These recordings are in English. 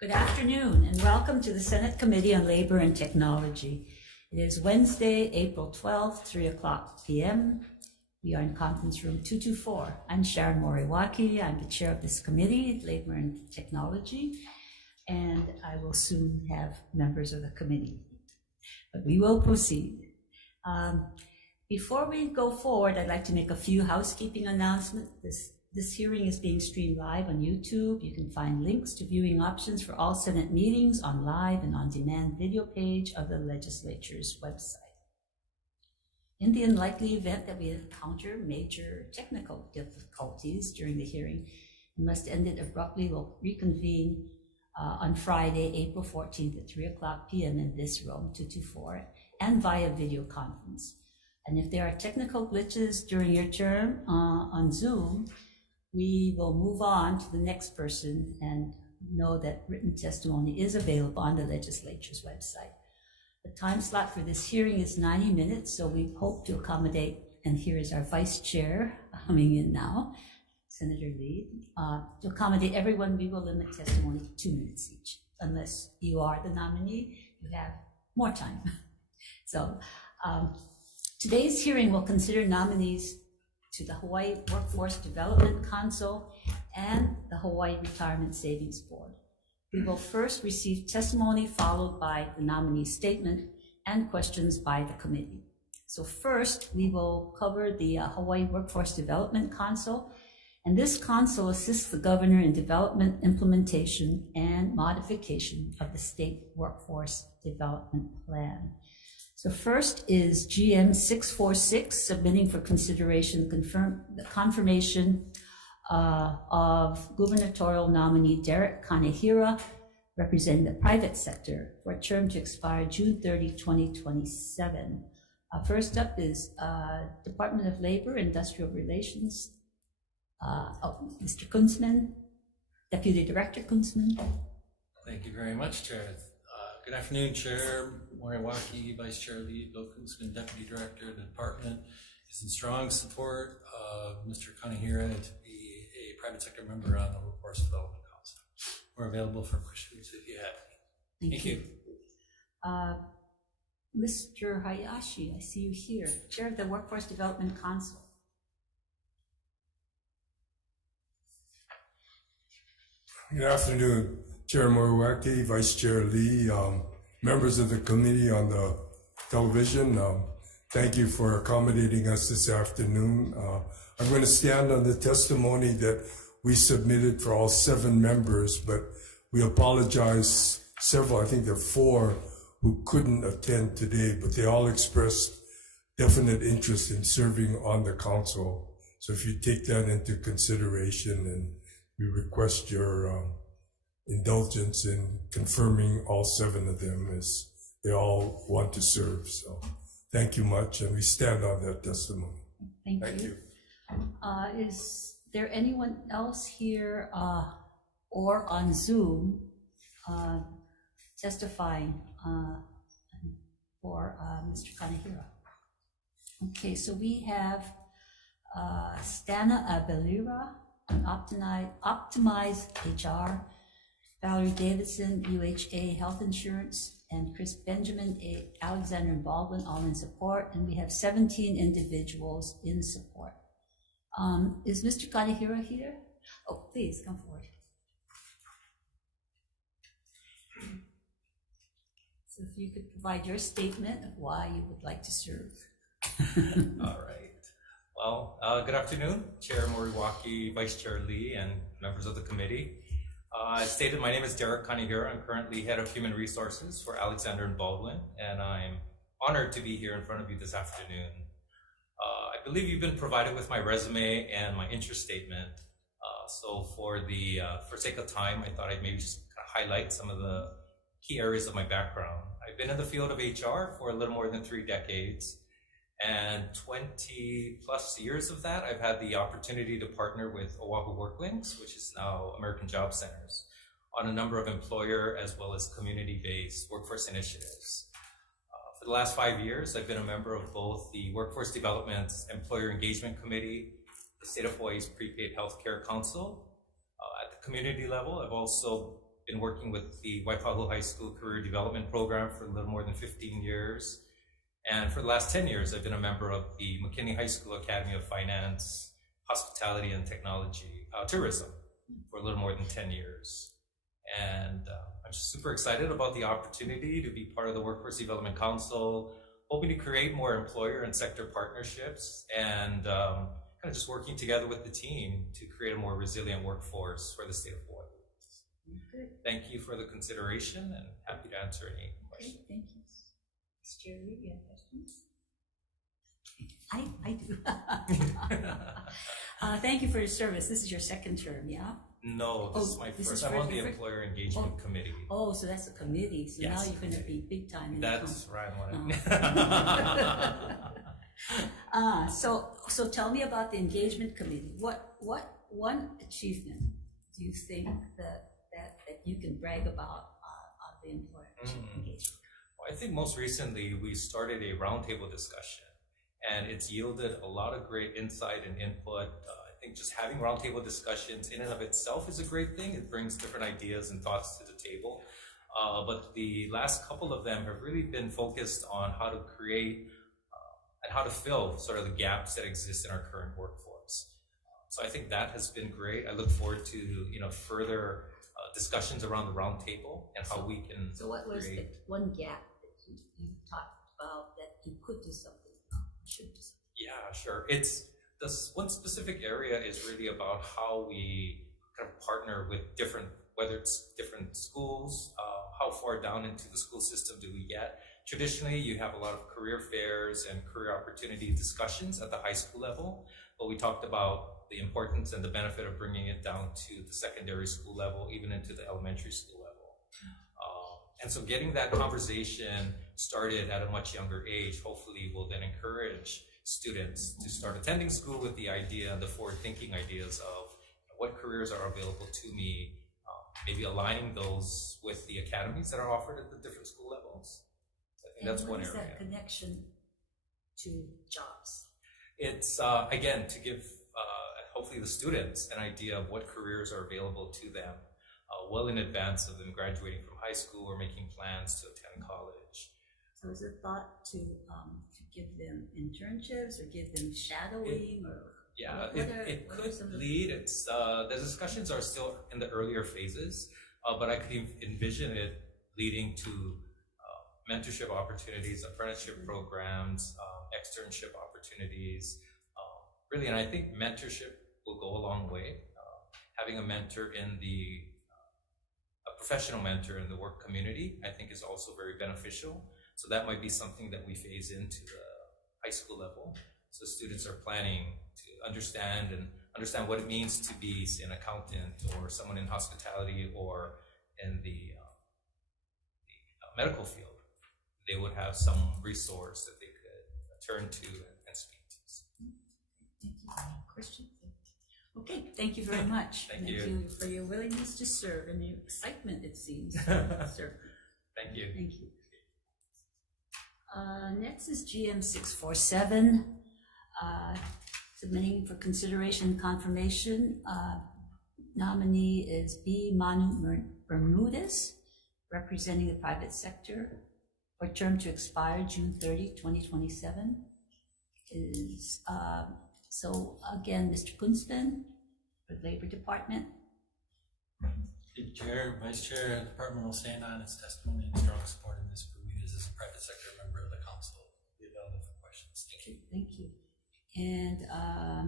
Good afternoon and welcome to the Senate Committee on Labor and Technology. It is Wednesday, April 12th, 3:00 p.m. We are in conference room 224. I'm Sharon Moriwaki. I'm the chair of this committee, Labor and Technology, and I will soon have members of the committee. But we will proceed. Before we go forward, I'd like to make a few housekeeping announcements. This hearing is being streamed live on YouTube. You can find links to viewing options for all Senate meetings on live and on-demand video page of the legislature's website. In the unlikely event that we encounter major technical difficulties during the hearing and must end it abruptly, we'll reconvene on Friday, April 14th at 3:00 p.m. in this room, 224, and via video conference. And if there are technical glitches during your term on Zoom, we will move on to the next person and know that written testimony is available on the legislature's website. The time slot for this hearing is 90 minutes, so we hope to accommodate, and here is our vice chair coming in now, Senator Lee. To accommodate everyone, we will limit testimony to 2 minutes each. Unless you are the nominee, you have more time. So today's hearing will consider nominees to the Hawaii Workforce Development Council and the Hawaii Retirement Savings Board. We will first receive testimony followed by the nominee statement and questions by the committee. So first, we will cover the Hawaii Workforce Development Council, and this council assists the governor in development, implementation, and modification of the state workforce development plan. So first is GM 646, submitting for consideration the confirmation of gubernatorial nominee Derek Kanehira, representing the private sector, for a term to expire June 30, 2027. First up is Department of Labor, Industrial Relations. Mr. Kunzman, Deputy Director Kunzman. Thank you very much, Chair. Good afternoon, Chair Moriwaki, Vice Chair Lee, Bill Kunzman, Deputy Director of the Department, is in strong support of Mr. Kanehira to be a private sector member on the Workforce Development Council. We're available for questions if you have any. Thank you. Mr. Hayashi, I see you here, Chair of the Workforce Development Council. Good afternoon, Chair Moriwaki, Vice Chair Lee, members of the committee on the television. Thank you for accommodating us this afternoon. I'm going to stand on the testimony that we submitted for all 7 members, but we apologize several, I think there are 4 who couldn't attend today, but they all expressed definite interest in serving on the council. So if you take that into consideration, and we request your indulgence in confirming all 7 of them, as they all want to serve. So thank you much, and we stand on that testimony. Thank you. Is there anyone else here or on Zoom testifying for Mr. Kanehira? Okay, so we have Stana Abelira on Optimize HR, Valerie Davidson, UHA Health Insurance, and Chris Benjamin, Alexander and Baldwin, all in support, and we have 17 individuals in support. Is Mr. Kanehira here? Oh, please come forward. So if you could provide your statement of why you would like to serve. All right. Well, good afternoon, Chair Moriwaki, Vice Chair Lee, and members of the committee. As stated, my name is Derek Kanehira. I'm currently Head of Human Resources for Alexander and Baldwin, and I'm honored to be here in front of you this afternoon. I believe you've been provided with my resume and my interest statement. So for sake of time, I thought I'd maybe just kind of highlight some of the key areas of my background. I've been in the field of HR for a little more than 3 decades. And 20 plus years of that, I've had the opportunity to partner with Oahu WorkLinks, which is now American Job Centers, on a number of employer as well as community-based workforce initiatives. For the last 5 years, I've been a member of both the Workforce Development Employer Engagement Committee, the State of Hawaii's Prepaid Healthcare Council. At the community level, I've also been working with the Waipahu High School Career Development Program for a little more than 15 years. And for the last 10 years, I've been a member of the McKinney High School Academy of Finance, Hospitality and Technology, Tourism for a little more than 10 years. And I'm just super excited about the opportunity to be part of the Workforce Development Council, hoping to create more employer and sector partnerships, and kind of just working together with the team to create a more resilient workforce for the state of Hawaii. Good. Thank you for the consideration, and happy to answer any questions. Okay, thank you. Ms. Chair Lee, you have questions? I do. Thank you for your service. This is your second term, yeah? No, this is my first. I'm on the Employer Engagement Committee. Oh, so that's a committee. So Yes, now you're going to committee. be big time in That's right. So tell me about the engagement committee. What one achievement do you think that you can brag about on the employer engagement? Well, I think most recently we started a roundtable discussion, and it's yielded a lot of great insight and input. I think just having roundtable discussions in and of itself is a great thing. It brings different ideas and thoughts to the table. But the last couple of them have really been focused on how to create and how to fill sort of the gaps that exist in our current workforce. So I think that has been great. I look forward to further discussions around the roundtable and how we can. So what was the one gap that you talked about that you could do something about, should do something? Yeah, sure. It's this one specific area is really about how we kind of partner with different, whether it's different schools, how far down into the school system do we get? Traditionally, you have a lot of career fairs and career opportunity discussions at the high school level, but we talked about the importance and the benefit of bringing it down to the secondary school level, even into the elementary school level. And so getting that conversation started at a much younger age, hopefully will then encourage students to start attending school with the idea, the forward-thinking ideas of what careers are available to me, maybe aligning those with the academies that are offered at the different school levels. I think that's one area. What is that connection to jobs? It's, again, to give hopefully the students an idea of what careers are available to them well in advance of them graduating from high school or making plans to attend college. So is it thought to give them internships or give them shadowing It could lead. It's the discussions are still in the earlier phases, but I could envision it leading to mentorship opportunities, apprenticeship programs, externship opportunities, really. And I think mentorship will go a long way. Having a mentor in a professional mentor in the work community, I think is also very beneficial. So that might be something that we phase into the high school level. So students are planning to understand what it means to be, say, an accountant or someone in hospitality or in the medical field. They would have some resource that they could turn to and speak to. Thank you. Christian? Okay, thank you very much. Thank you for your willingness to serve and your excitement, it seems. Sir. Thank you. Thank you. Next is GM 647, submitting for consideration and confirmation. Nominee is B. Manu Bermudez, representing the private sector, for term to expire June 30, 2027. So again, Mr. Kunsten for the Labor Department. The Chair, Vice Chair, the Department will stand on its testimony and strong support in this Bermudez as a private sector member of the council. Be available for questions. Thank you. Thank you. And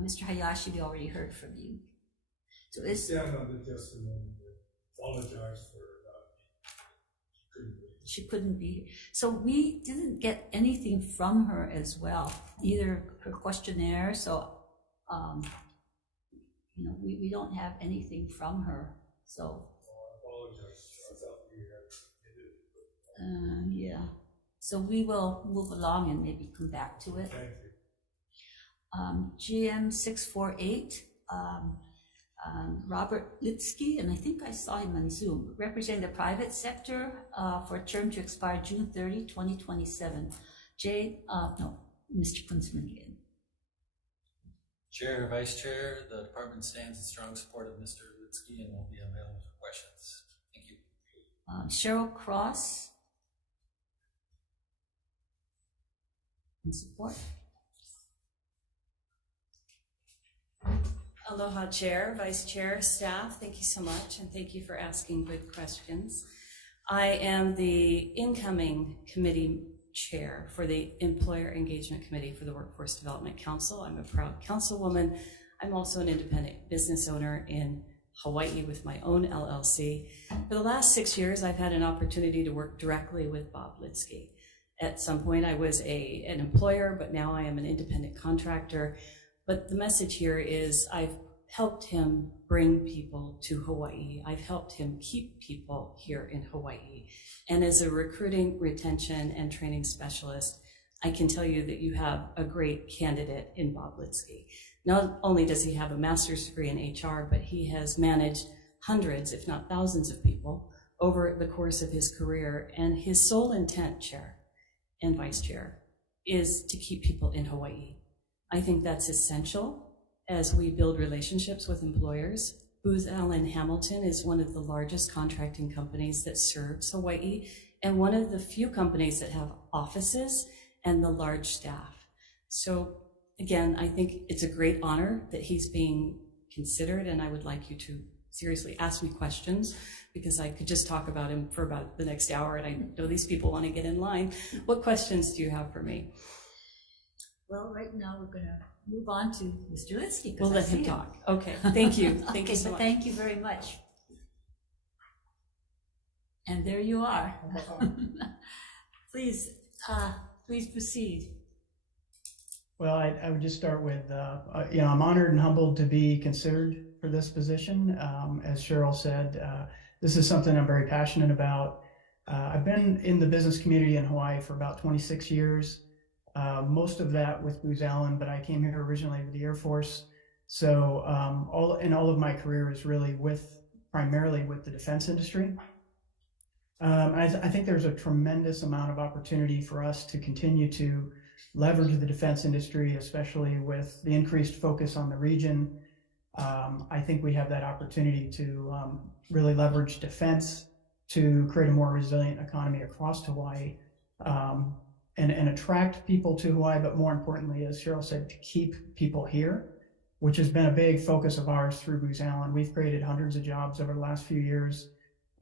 Mr. Hayashi, we already heard from you. So is Stand on the testimony. Apologize for she couldn't be here. So we didn't get anything from her as well, either her questionnaire. So we don't have anything from her. So yeah. So we will move along and maybe come back to it. Thank you. GM 648, Robert Litsky, and I think I saw him on Zoom, representing the private sector for a term to expire June 30, 2027. Mr. Kunzman again. Chair, Vice Chair, the department stands in strong support of Mr. Litsky and will be available for questions. Thank you. Cheryl Cross. In support. Aloha, Chair, Vice Chair, staff. Thank you so much, and thank you for asking good questions. I am the incoming committee chair for the Employer Engagement Committee for the Workforce Development Council. I'm a proud councilwoman. I'm also an independent business owner in Hawaii with my own LLC. For the last 6 years, I've had an opportunity to work directly with Bob Litsky. At some point, I was an employer, but now I am an independent contractor. But the message here is I've helped him bring people to Hawaii. I've helped him keep people here in Hawaii. And as a recruiting, retention, and training specialist, I can tell you that you have a great candidate in Bob Litsky. Not only does he have a master's degree in HR, but he has managed hundreds, if not thousands of people over the course of his career. And his sole intent, Chair and Vice Chair, is to keep people in Hawaii. I think that's essential as we build relationships with employers. Booz Allen Hamilton is one of the largest contracting companies that serves Hawaii and one of the few companies that have offices and the large staff. So again, I think it's a great honor that he's being considered, and I would like you to seriously ask me questions because I could just talk about him for about the next hour, and I know these people want to get in line. What questions do you have for me? Well, right now we're going to move on to Mr. Litsky. We'll let him talk. Okay, thank you. Thank Okay, you so so much. thank you very much. And there you are. Please proceed. Well, I would just start with, I'm honored and humbled to be considered for this position. As Cheryl said, this is something I'm very passionate about. I've been in the business community in Hawaii for about 26 years, most of that with Booz Allen, but I came here originally with the Air Force. So all of my career is really primarily with the defense industry. I think there's a tremendous amount of opportunity for us to continue to leverage the defense industry, especially with the increased focus on the region. I think we have that opportunity to really leverage defense to create a more resilient economy across Hawaii and attract people to Hawaii, but more importantly, as Cheryl said, to keep people here, which has been a big focus of ours through Booz Allen. We've created hundreds of jobs over the last few years.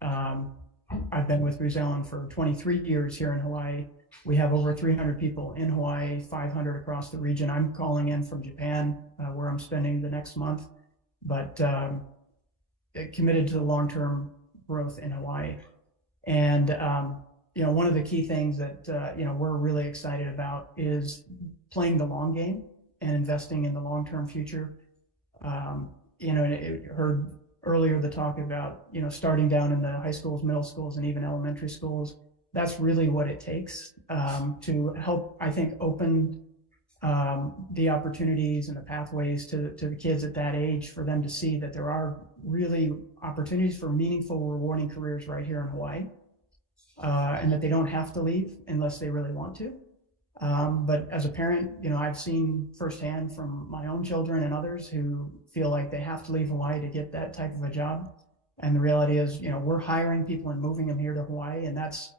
I've been with Booz Allen for 23 years here in Hawaii. We have over 300 people in Hawaii, 500 across the region. I'm calling in from Japan, where I'm spending the next month, but committed to the long-term growth in Hawaii. And, one of the key things that, we're really excited about is playing the long game and investing in the long-term future. Heard earlier the talk about, starting down in the high schools, middle schools, and even elementary schools. That's really what it takes to help, I think, open the opportunities and the pathways to the kids at that age for them to see that there are really opportunities for meaningful, rewarding careers right here in Hawaii, and that they don't have to leave unless they really want to. But as a parent, I've seen firsthand from my own children and others who feel like they have to leave Hawaii to get that type of a job. And the reality is, we're hiring people and moving them here to Hawaii, and that's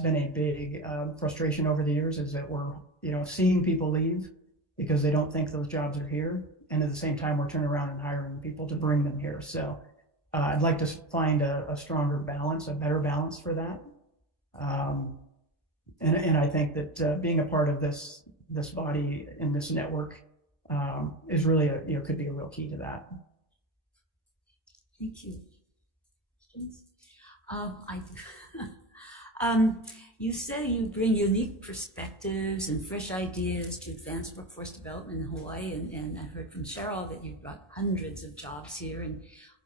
been a big frustration over the years, is that we're seeing people leave because they don't think those jobs are here, and at the same time we're turning around and hiring people to bring them here. So I'd like to find a stronger balance, a better balance for that. And I think that being a part of this body and this network is really could be a real key to that. Thank you. You say you bring unique perspectives and fresh ideas to advance workforce development in Hawaii, and I heard from Cheryl that you've brought hundreds of jobs here, and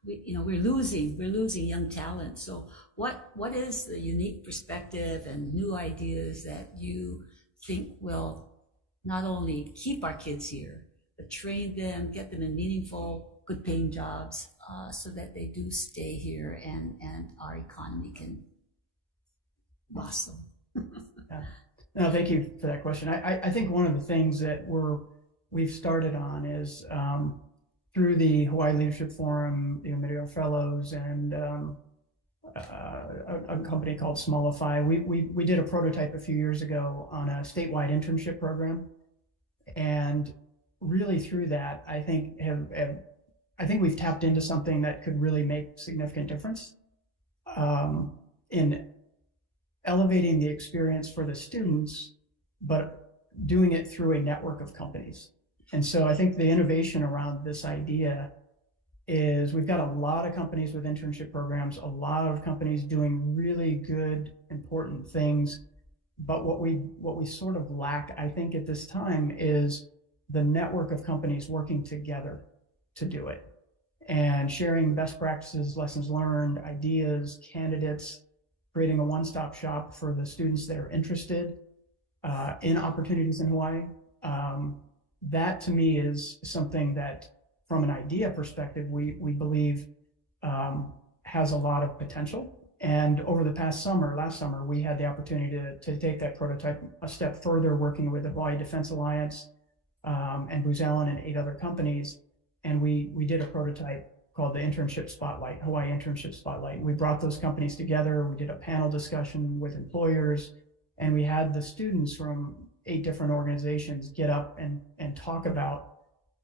we're losing young talent. So what is the unique perspective and new ideas that you think will not only keep our kids here, but train them, get them in meaningful, good-paying jobs, so that they do stay here and our economy can blossom? Yeah. No, thank you for that question. I think one of the things that we've started on is through the Hawaii Leadership Forum, the Mid-Air Fellows, and a company called Smallify. We did a prototype a few years ago on a statewide internship program, and really through that, I think we've tapped into something that could really make significant difference in elevating the experience for the students, but doing it through a network of companies. And so I think the innovation around this idea is we've got a lot of companies with internship programs, a lot of companies doing really good, important things. But what we sort of lack, I think, at this time is the network of companies working together to do it and sharing best practices, lessons learned, ideas, candidates, creating a one-stop shop for the students that are interested in opportunities in Hawaii. That to me is something that, from an idea perspective, we believe has a lot of potential. And over the last summer, we had the opportunity to take that prototype a step further, working with the Hawaii Defense Alliance and Booz Allen and 8 other companies. And we did a prototype called the Internship Spotlight, Hawaii Internship Spotlight. We brought those companies together. We did a panel discussion with employers, and we had the students from 8 different organizations get up and talk about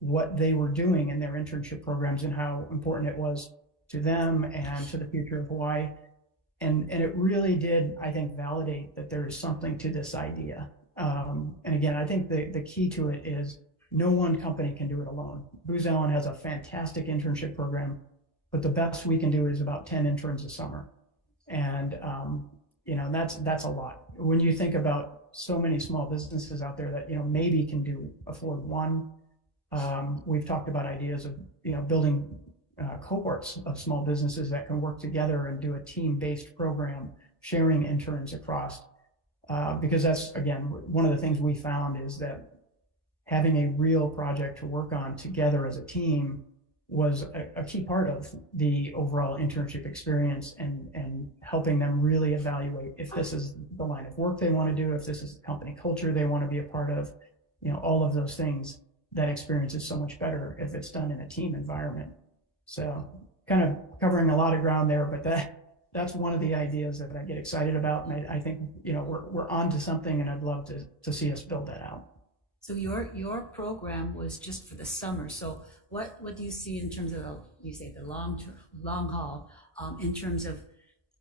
what they were doing in their internship programs and how important it was to them and to the future of Hawaii. And it really did, I think, validate that there is something to this idea. And again, I think the key to it is no one company can do it alone. Booz Allen has a fantastic internship program, but the best we can do is about 10 interns a summer. And, that's a lot. When you think about so many small businesses out there that, maybe can afford one, we've talked about ideas of, building cohorts of small businesses that can work together and do a team-based program, sharing interns across. Because that's, again, one of the things we found is that having a real project to work on together as a team was a key part of the overall internship experience and helping them really evaluate if this is the line of work they want to do, if this is the company culture they want to be a part of, all of those things. That experience is so much better if it's done in a team environment. So kind of covering a lot of ground there, but that's one of the ideas that I get excited about. And I think, we're on to something, and I'd love to see us build that out. So your program was just for the summer. So what do you see in terms of the long haul, in terms of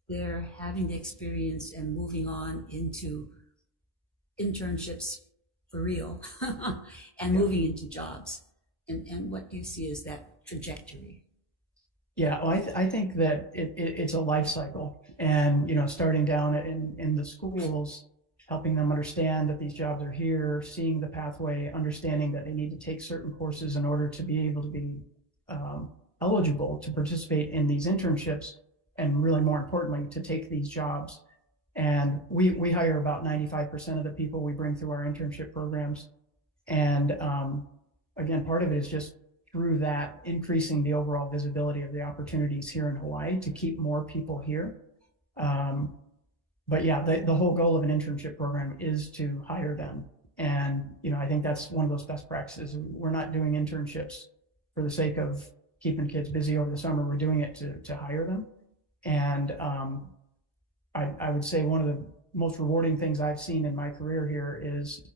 they're having the experience and moving on into internships for real and moving into jobs, and what do you see as that trajectory? Yeah, well, I think that it's a life cycle, and starting down in the schools, helping them understand that these jobs are here, seeing the pathway, understanding that they need to take certain courses in order to be able to be eligible to participate in these internships, and really more importantly, to take these jobs. And we hire about 95% of the people we bring through our internship programs. And again, part of it is just through that increasing the overall visibility of the opportunities here in Hawaii to keep more people here. But yeah, the whole goal of an internship program is to hire them. And, I think that's one of those best practices. We're not doing internships for the sake of keeping kids busy over the summer. We're doing it to hire them. And I would say one of the most rewarding things I've seen in my career here is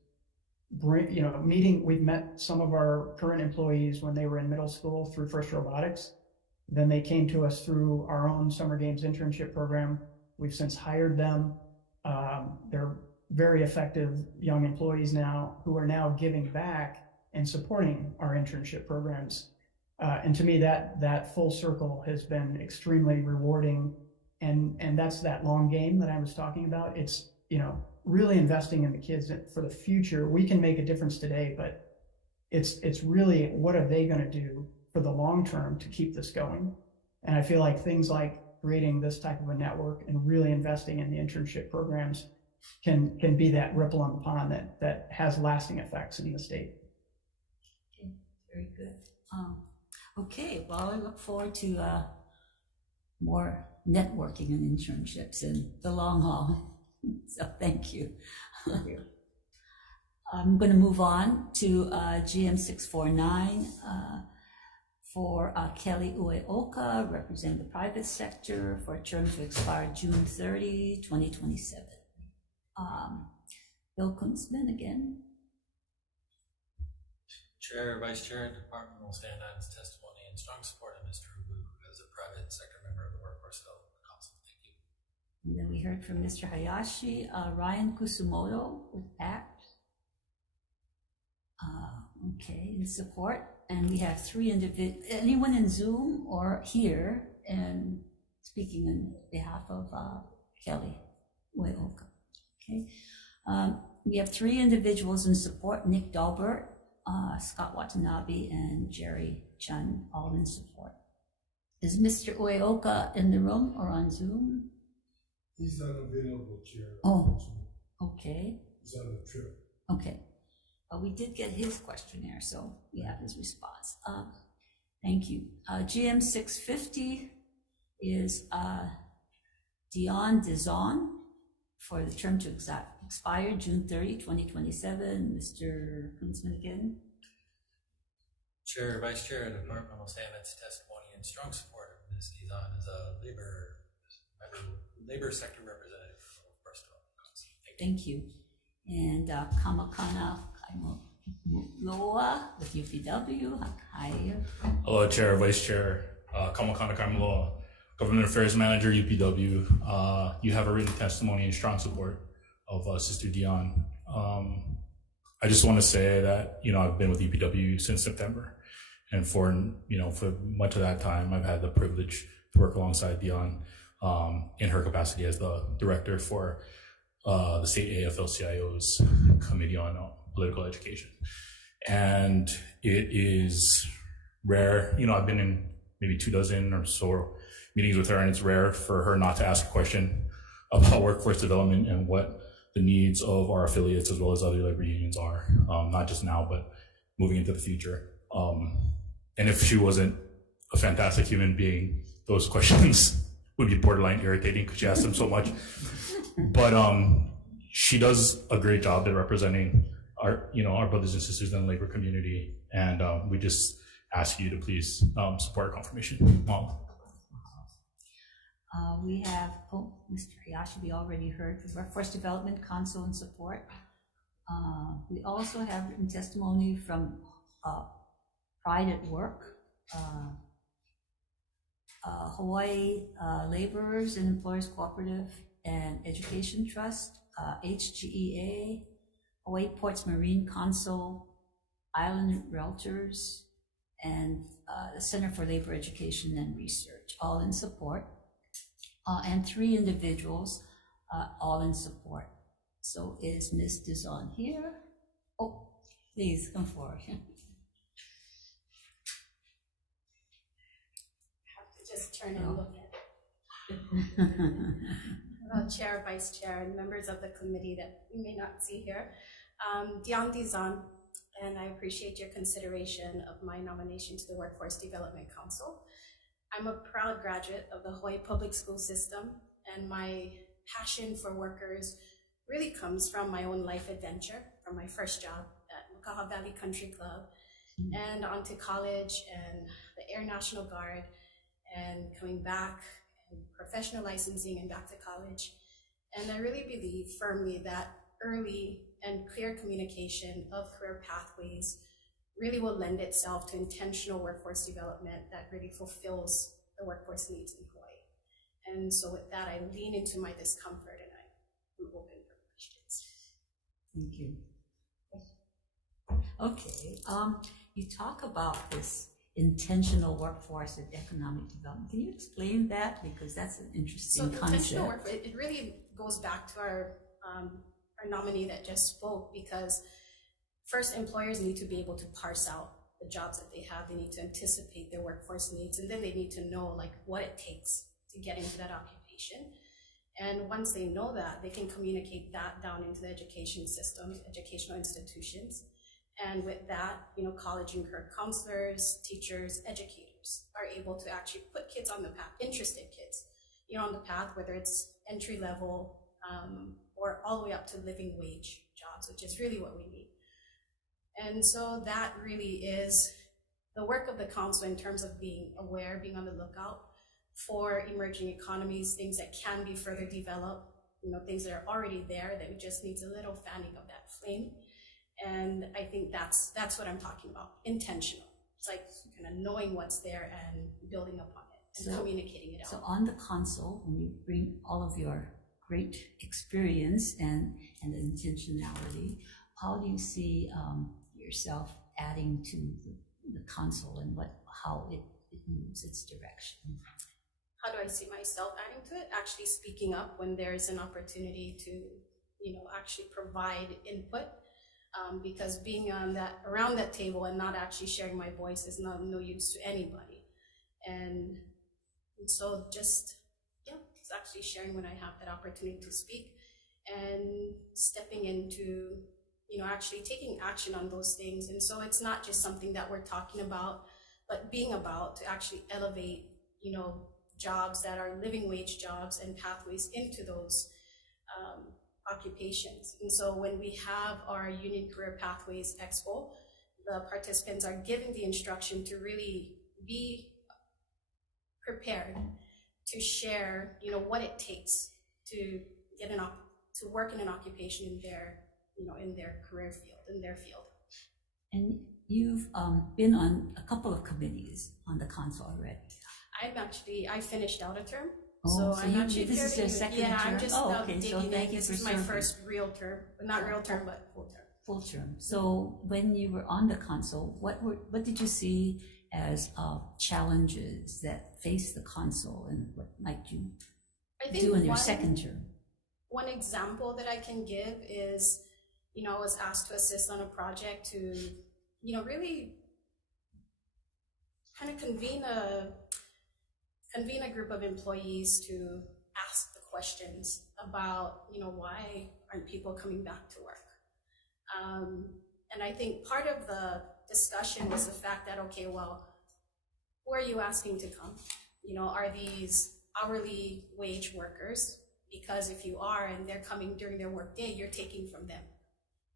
we've met some of our current employees when they were in middle school through First Robotics. Then they came to us through our own Summer Games internship program. We've since hired them. They're very effective young employees now who are now giving back and supporting our internship programs. And to me, that full circle has been extremely rewarding. And that's that long game that I was talking about. It's, really investing in the kids for the future. We can make a difference today, but it's really what are they going to do for the long term to keep this going? And I feel like things like creating this type of a network and really investing in the internship programs can be that ripple on the pond that has lasting effects in the state. Okay, very good. Okay, well, I look forward to more networking and internships in the long haul. So thank you. I'm going to move on to GM 649 for Kelly Ueoka, representing the private sector, for a term to expire June 30, 2027. Bill Kunzman again. Chair, Vice Chair, Department will stand on its testimony in strong support of Mr. Ubu as a private sector member of the Workforce Development Council. Thank you. And then we heard from Mr. Hayashi, Ryan Kusumoto with ACT. Okay, in support. And we have three individuals, anyone in Zoom or here, and speaking on behalf of Kelly Ueoka. Okay. We have three individuals in support: Nick Dalbert, Scott Watanabe, and Jerry Chun, all in support. Is Mr. Ueoka in the room or on Zoom? He's unavailable, Chair. Oh, okay. He's on the trip. Okay. We did get his questionnaire, so we have his response. Thank you. GM 650 is Dion Dizon for the term to expire June 30, 2027. Mr. Kunzman again. Chair, Vice Chair, the Department will stand its testimony in strong support of Ms. Dizon as a labor sector representative for the Workforce Development Council. Thank you. And Kamakana Loa with UPW. Hi. Hello, Chair, Vice Chair, Kamakana Kaimuloa, Government Affairs Manager, UPW. You have a written testimony in strong support of Sister Dion. I just want to say that, I've been with UPW since September. And for much of that time, I've had the privilege to work alongside Dion in her capacity as the director for the state AFL-CIO's Committee on Political Education. And it is rare, I've been in maybe 24 or so meetings with her, and it's rare for her not to ask a question about workforce development and what the needs of our affiliates as well as other labor unions are, not just now, but moving into the future. And if she wasn't a fantastic human being, those questions would be borderline irritating because she asks them so much. But she does a great job at representing our brothers and sisters in the labor community, and we just ask you to please support our confirmation. We have Mr. Hayashi, we already heard, the Workforce Development Council in support. We also have written testimony from Pride at Work, Hawaii Laborers and Employers Cooperative and Education Trust, HGEA, Hawaii Ports Marine Council, Island Realtors, and the Center for Labor Education and Research, all in support. And three individuals, all in support. So is Ms. Dizon here? Oh, please come forward. Just turn and look at it. Well, Chair, Vice Chair, and members of the committee that we may not see here. Dion Dizon, and I appreciate your consideration of my nomination to the Workforce Development Council. I'm a proud graduate of the Hawaii public school system, and my passion for workers really comes from my own life adventure, from my first job at Makaha Valley Country Club, and on to college and the Air National Guard, and coming back and professional licensing and back to college. And I really believe firmly that early and clear communication of career pathways really will lend itself to intentional workforce development that really fulfills the workforce needs in Hawaii. And so with that, I lean into my discomfort and I'm open for questions. Thank you. Okay, you talk about this intentional workforce and economic development. Can you explain that? Because that's an interesting concept. Intentional workforce, it really goes back to our nominee that just spoke, because first, employers need to be able to parse out the jobs that they have. They need to anticipate their workforce needs, and then they need to know what it takes to get into that occupation. And once they know that, they can communicate that down into the education systems, educational institutions. And with that, college and career counselors, teachers, educators are able to actually put kids on the path, interested kids, on the path, whether it's entry level or all the way up to living wage jobs, which is really what we need. And so that really is the work of the council in terms of being aware, being on the lookout for emerging economies, things that can be further developed, things that are already there that just needs a little fanning of that flame. And I think that's what I'm talking about, intentional. It's like kind of knowing what's there and building upon it and communicating it out. So on the console, when you bring all of your great experience and intentionality, how do you see yourself adding to the console and how it moves its direction? How do I see myself adding to it? Actually speaking up when there's an opportunity to, actually provide input. Because being around that table and not actually sharing my voice is no use to anybody. And so just, it's actually sharing when I have that opportunity to speak and stepping into, actually taking action on those things. And so it's not just something that we're talking about, but being about to actually elevate, jobs that are living wage jobs and pathways into those occupations. And so when we have our Union Career Pathways Expo, the participants are given the instruction to really be prepared to share, what it takes to get to work in an occupation in their, in their career field, in their field. And you've been on a couple of committees on the council already. I finished out a term. Oh, so I'm actually this is your second term? I'm just okay. digging So thank in. you This for is my serving. first real term, not real term, but full term. Full term. So when you were on the council, what did you see as challenges that face the council, and what might you do in your second term? One example that I can give is, I was asked to assist on a project to, really kind of convene a group of employees to ask the questions about, why aren't people coming back to work? And I think part of the discussion was the fact that, okay, well, who are you asking to come? Are these hourly wage workers? Because if you are and they're coming during their work day, you're taking from them.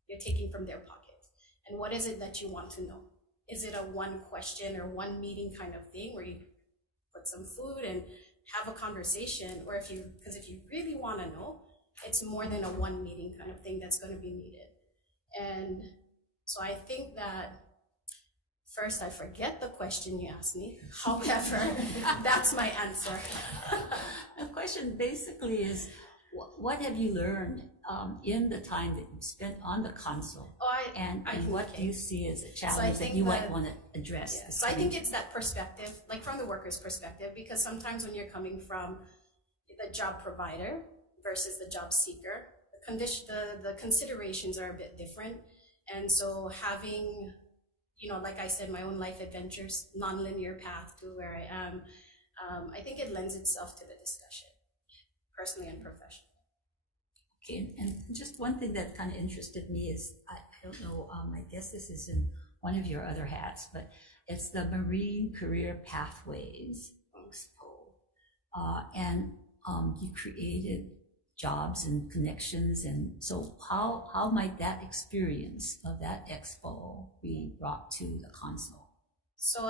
You're taking from their pockets. And what is it that you want to know? Is it a one question or one meeting kind of thing where you put some food and have a conversation? Or because if you really want to know, it's more than a one meeting kind of thing that's going to be needed. And so I think that first I forget the question you asked me. However, that's my answer. The question basically is, what have you learned in the time that you spent on the council? And what do you see as a challenge that you might want to address? Yeah, so I think it's that perspective, like from the worker's perspective, because sometimes when you're coming from the job provider versus the job seeker, the considerations are a bit different. And so having, like I said, my own life adventures, non-linear path to where I am, I think it lends itself to the discussion, personally and professionally. Okay, and just one thing that kind of interested me is, I don't know, I guess this is in one of your other hats, but it's the Marine Career Pathways Expo. And you created jobs and connections, and so how might that experience of that expo be brought to the council? So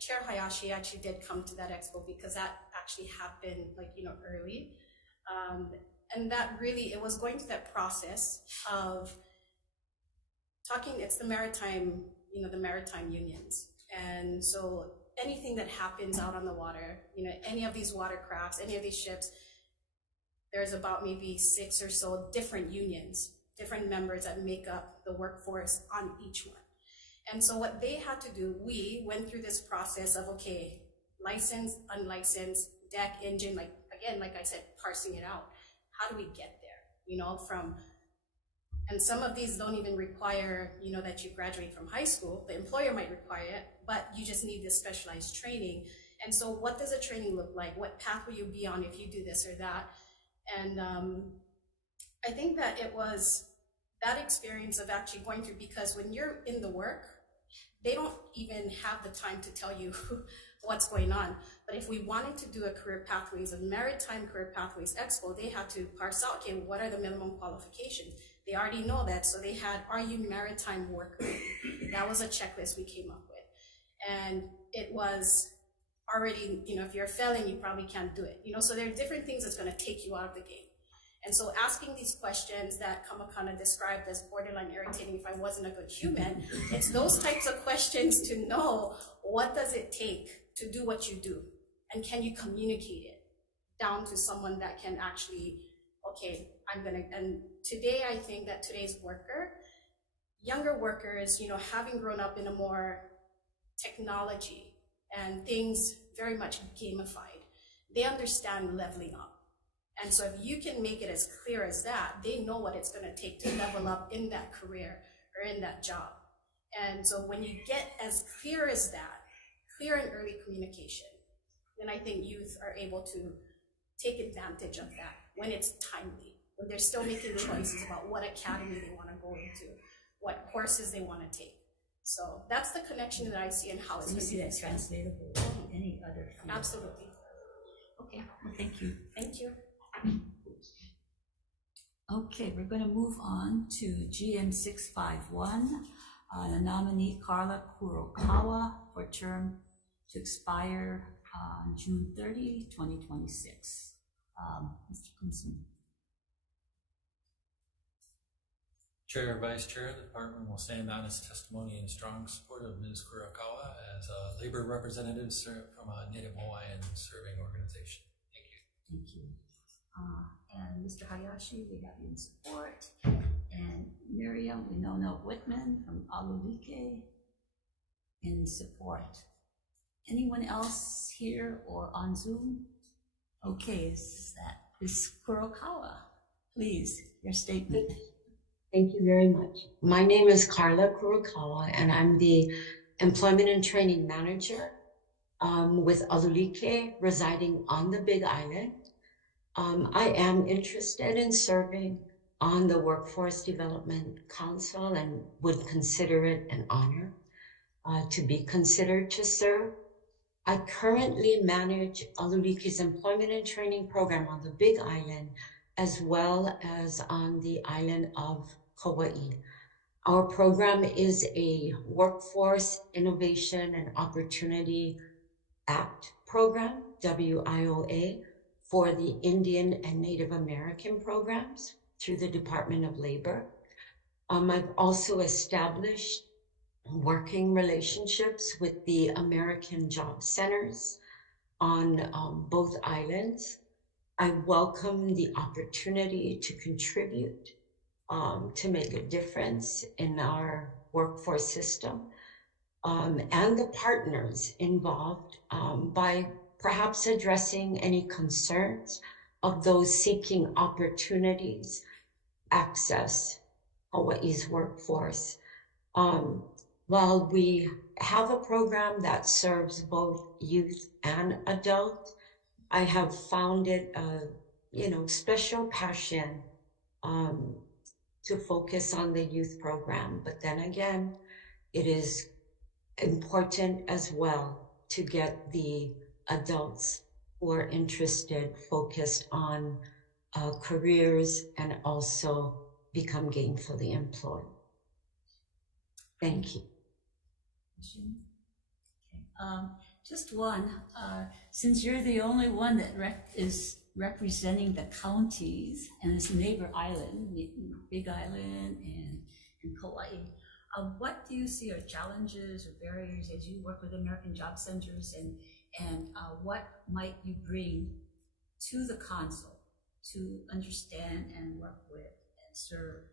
Chair Hayashi actually did come to that expo because that actually happened early. And that really, it was going through that process of talking, it's the maritime, the maritime unions. And so anything that happens out on the water, any of these watercrafts, any of these ships, there's about maybe 6 or so different unions, different members that make up the workforce on each one. And so what they had to do, we went through this process of, okay, licensed, unlicensed, deck, engine, like I said, parsing it out. How do we get there? And some of these don't even require, that you graduate from high school. The employer might require it, but you just need this specialized training. And so what does a training look like? What path will you be on if you do this or that? And I think that it was that experience of actually going through, because when you're in the work, they don't even have the time to tell you what's going on. But if we wanted to do a career pathways, a maritime career pathways expo, they had to parse out, okay, what are the minimum qualifications? They already know that, so they had, are you maritime worker? That was a checklist we came up with. And it was already, if you're a felon, you probably can't do it. So there are different things that's going to take you out of the game. And so asking these questions that Kamakana described as borderline irritating if I wasn't a good human, it's those types of questions to know what does it take to do what you do? And can you communicate it down to someone that can actually, okay, and today I think that today's younger workers, having grown up in a more technology and things very much gamified, they understand leveling up. And so if you can make it as clear as that, they know what it's going to take to level up in that career or in that job. And so when you get as clear as that, clear and early communication, then I think youth are able to take advantage of that when it's timely, when they're still making choices about what academy they want to go into, what courses they want to take. So that's the connection that I see and how it's So you going to see be that translatable to any other field. Absolutely. Okay, well, thank you. Thank you. Okay, we're going to move on to GM 651, the nominee Carla Kurokawa for term to expire on June 30, 2026. Mr. Kunsun. Chair, Vice Chair, the department will stand on its testimony in strong support of Ms. Kurokawa as a labor representative from a Native Hawaiian serving organization. Thank you. Thank you. And Mr. Hayashi, we have you in support. And Miriam Winona Whitman from Alulike in support. Anyone else here or on Zoom? Okay, is that Ms. Kurokawa? Please, your statement. Thank you very much. My name is Carla Kurokawa, and I'm the Employment and Training Manager with Alulike, residing on the Big Island. I am interested in serving on the Workforce Development Council and would consider it an honor to be considered to serve. I currently manage Alulike's employment and training program on the Big Island, as well as on the island of Hawai'i. Our program is a Workforce Innovation and Opportunity Act program, WIOA, for the Indian and Native American programs through the Department of Labor. I've also established working relationships with the American Job Centers on both islands. I welcome the opportunity to contribute to make a difference in our workforce system and the partners involved by perhaps addressing any concerns of those seeking opportunities, access Hawaii's workforce. While we have a program that serves both youth and adult, I have found it a special passion to focus on the youth program. But then again, it is important as well to get the adults who are interested focused on careers and also become gainfully employed. Thank you. Okay. Just one, since you're the only one that is representing the counties and its neighbor island, Big Island and Kauai, what do you see are challenges or barriers as you work with American Job Centers, and what might you bring to the council to understand and work with and serve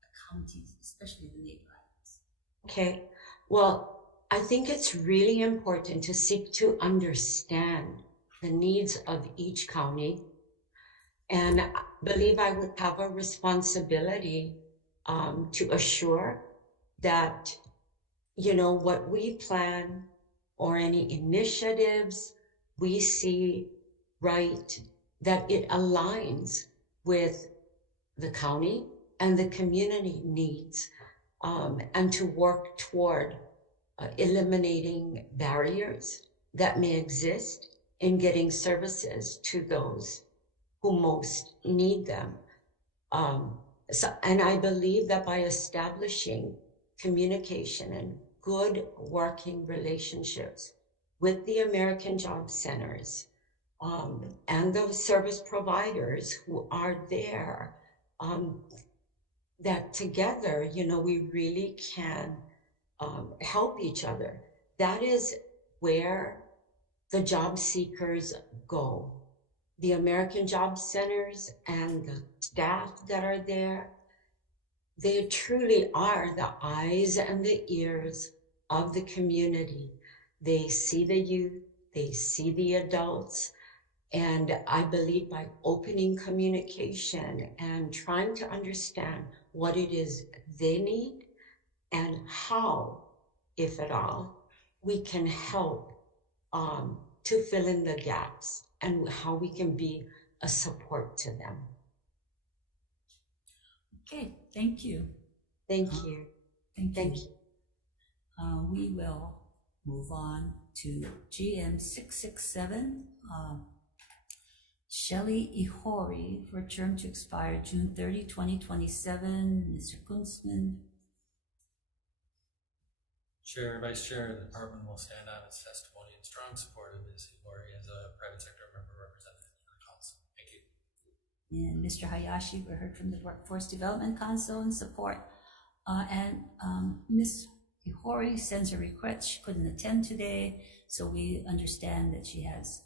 the counties, especially the neighbor islands? Okay, well, I think it's really important to seek to understand the needs of each county. And I believe I would have a responsibility to assure that, what we plan or any initiatives we see, right, that it aligns with the county and the community needs, and to work toward eliminating barriers that may exist in getting services to those who most need them. And I believe that by establishing communication and good working relationships with the American Job Centers and the service providers who are there, that together, we really can help each other. That is where the job seekers go. The American Job Centers and the staff that are there, they truly are the eyes and the ears of the community. They see the youth, they see the adults, and I believe by opening communication and trying to understand what it is they need and how, if at all, we can help to fill in the gaps and how we can be a support to them. Okay, thank you. Thank you. Thank you. We will move on to GM 667, Shelley Ihori, for a term to expire June 30, 2027. Mr. Kunzman. Chair, Vice Chair, the department will stand on its testimony in strong support of Ms. Hibori as a private sector member representative for the council. Thank you. And Mr. Hayashi, we heard from the Workforce Development Council in support. Ms. Ihori sends a request. She couldn't attend today, so we understand that she has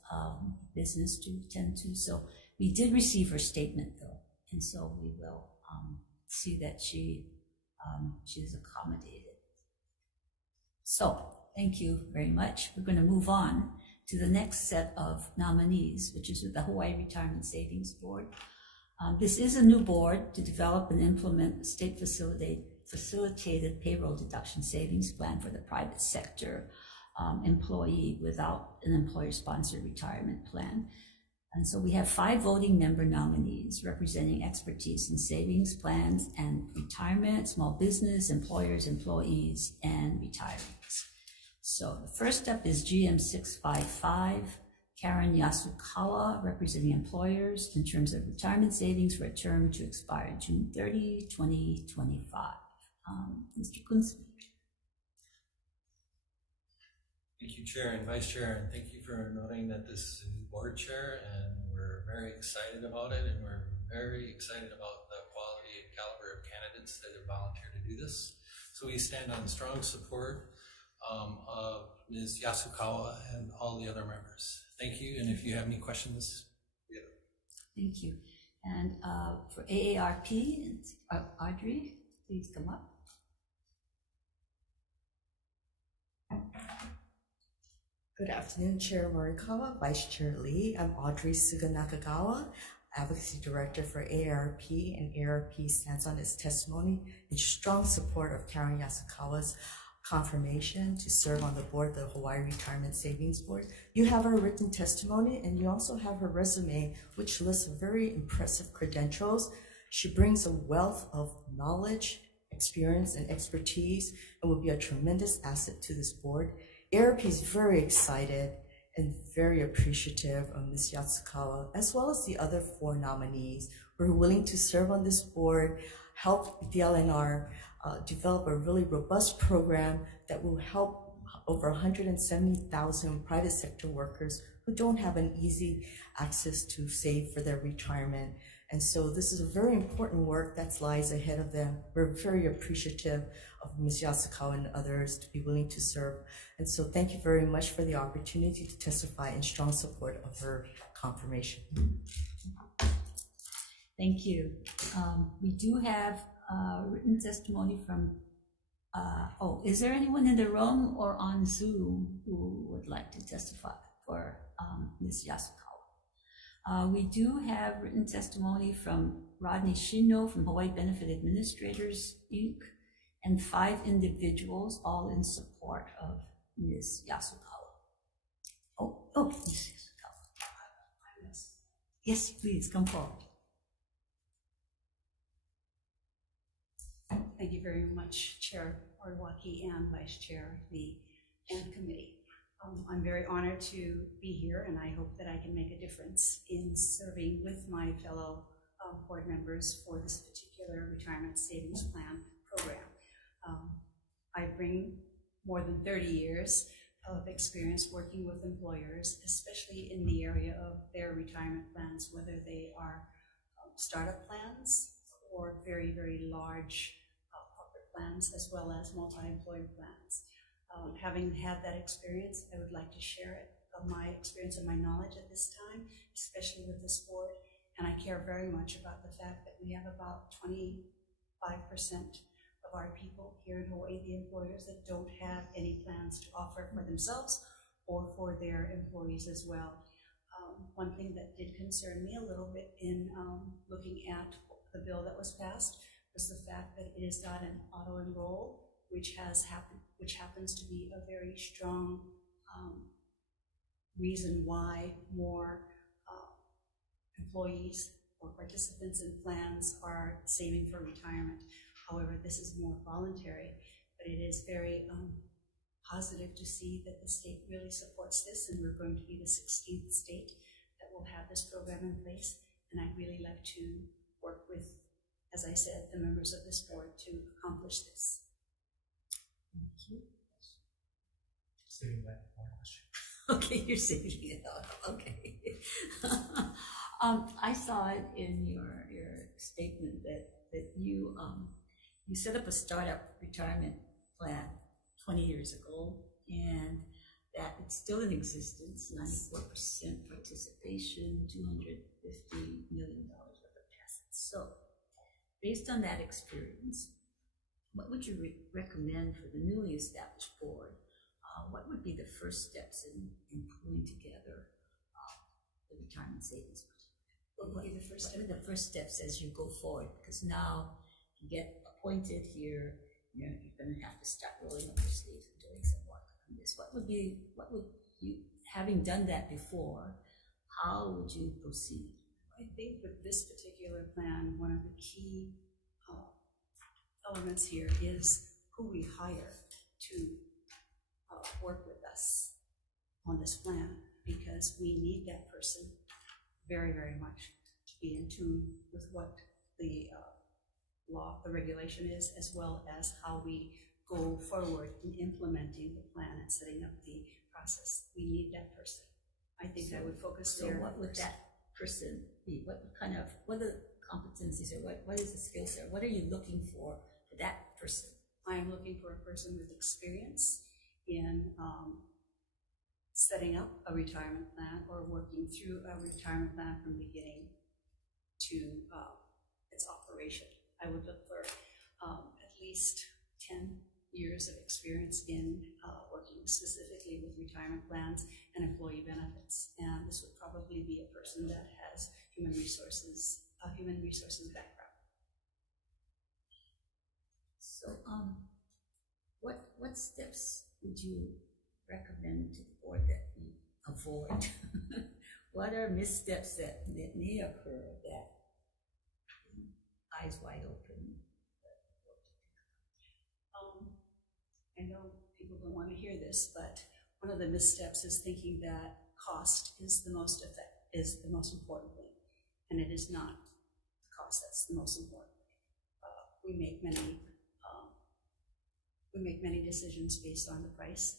business to attend to. So we did receive her statement, though, and so we will see that she is accommodated. So thank you very much. We're going to move on to the next set of nominees, which is with the Hawaii Retirement Savings Board. This is a new board to develop and implement a state facilitated payroll deduction savings plan for the private sector employee without an employer-sponsored retirement plan. And so we have 5 voting member nominees representing expertise in savings plans and retirement, small business, employers, employees, and retirees. So the first up is GM 655, Karen Yasukawa, representing employers in terms of retirement savings for a term to expire June 30, 2025. Mr. Kunz. Thank you, Chair and Vice Chair, and thank you for noting that this is a new board chair, and we're very excited about it, and we're very excited about the quality and caliber of candidates that have volunteered to do this. So we stand on strong support of Ms. Yasukawa and all the other members. Thank you, and if you have any questions, yeah. Thank you. And for AARP, Audrey, please come up. Good afternoon, Chair Morikawa, Vice Chair Lee. I'm Audrey Suga Nakagawa, Advocacy Director for AARP, and AARP stands on its testimony in strong support of Karen Yasukawa's confirmation to serve on the board of the Hawaii Retirement Savings Board. You have her written testimony, and you also have her resume, which lists very impressive credentials. She brings a wealth of knowledge, experience, and expertise, and will be a tremendous asset to this board. AARP is very excited and very appreciative of Ms. Yasukawa, as well as the other 4 nominees who are willing to serve on this board, help the LNR develop a really robust program that will help over 170,000 private sector workers who don't have an easy access to save for their retirement. And so this is a very important work that lies ahead of them. We're very appreciative of Ms. Yasukawa and others to be willing to serve. And so thank you very much for the opportunity to testify in strong support of her confirmation. Thank you. We do have written testimony from, is there anyone in the room or on Zoom who would like to testify for Ms. Yasukawa? We do have written testimony from Rodney Shino from Hawaii Benefit Administrators, Inc., and 5 individuals, all in support of Ms. Yasukawa. Ms. Yasukawa. Yes, please, come forward. Thank you very much, Chair Oriwaki and Vice Chair Lee and Committee. I'm very honored to be here, and I hope that I can make a difference in serving with my fellow board members for this particular retirement savings plan program. I bring more than 30 years of experience working with employers, especially in the area of their retirement plans, whether they are startup plans or very, very large corporate plans, as well as multi-employer plans. Having had that experience, I would like to share it, of my experience and my knowledge at this time, especially with this board. And I care very much about the fact that we have about 25% of our people here in Hawaii, the employers, that don't have any plans to offer for themselves or for their employees as well. One thing that did concern me a little bit in looking at the bill that was passed was the fact that it is not an auto-enroll, which happens to be a very strong reason why more employees or participants in plans are saving for retirement. However, this is more voluntary, but it is very positive to see that the state really supports this, and we're going to be the 16th state that will have this program in place. And I'd really like to work with, as I said, the members of this board to accomplish this. Thank you. Saving that one question. Okay, you're saving it up. Okay. I saw it in your statement that you set up a startup retirement plan 20 years ago, and that it's still in existence, 94% participation, $250 million worth of assets. So, based on that experience, what would you recommend for the newly established board? What would be the first steps in pulling together the retirement savings? What would be the first step? What are the first steps as you go forward? Because now you get appointed here, you're going to have to start rolling up your sleeves and doing some work on this. What would you, having done that before, how would you proceed? I think with this particular plan, one of the key elements here is who we hire to work with us on this plan, because we need that person very, very much to be in tune with what the law, the regulation is, as well as how we go forward in implementing the plan and setting up the process. We need that person. I think I would focus there. So what would that person be? What are the competencies, or what is the skill set? What are you looking for that person? I am looking for a person with experience in setting up a retirement plan or working through a retirement plan from beginning to its operation. I would look for at least 10 years of experience in working specifically with retirement plans and employee benefits. And this would probably be a person that has human resources background. So, what steps would you recommend to the board that we avoid? What are missteps that may occur that eyes wide open? I know people don't want to hear this, but one of the missteps is thinking that cost is the most important thing, and it is not cost that's the most important thing. We make many decisions based on the price,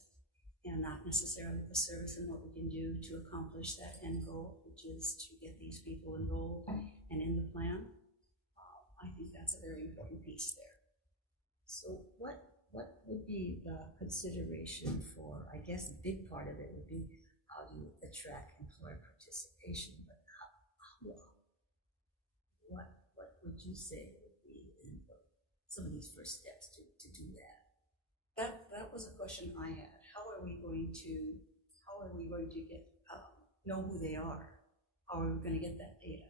and not necessarily the service and what we can do to accomplish that end goal, which is to get these people enrolled and in the plan. I think that's a very important piece there. So what would be the consideration for, I guess a big part of it would be how do you attract employer participation, but what would you say would be some of these first steps to do that? That was a question I had. How are we going to get know who they are? How are we going to get that data?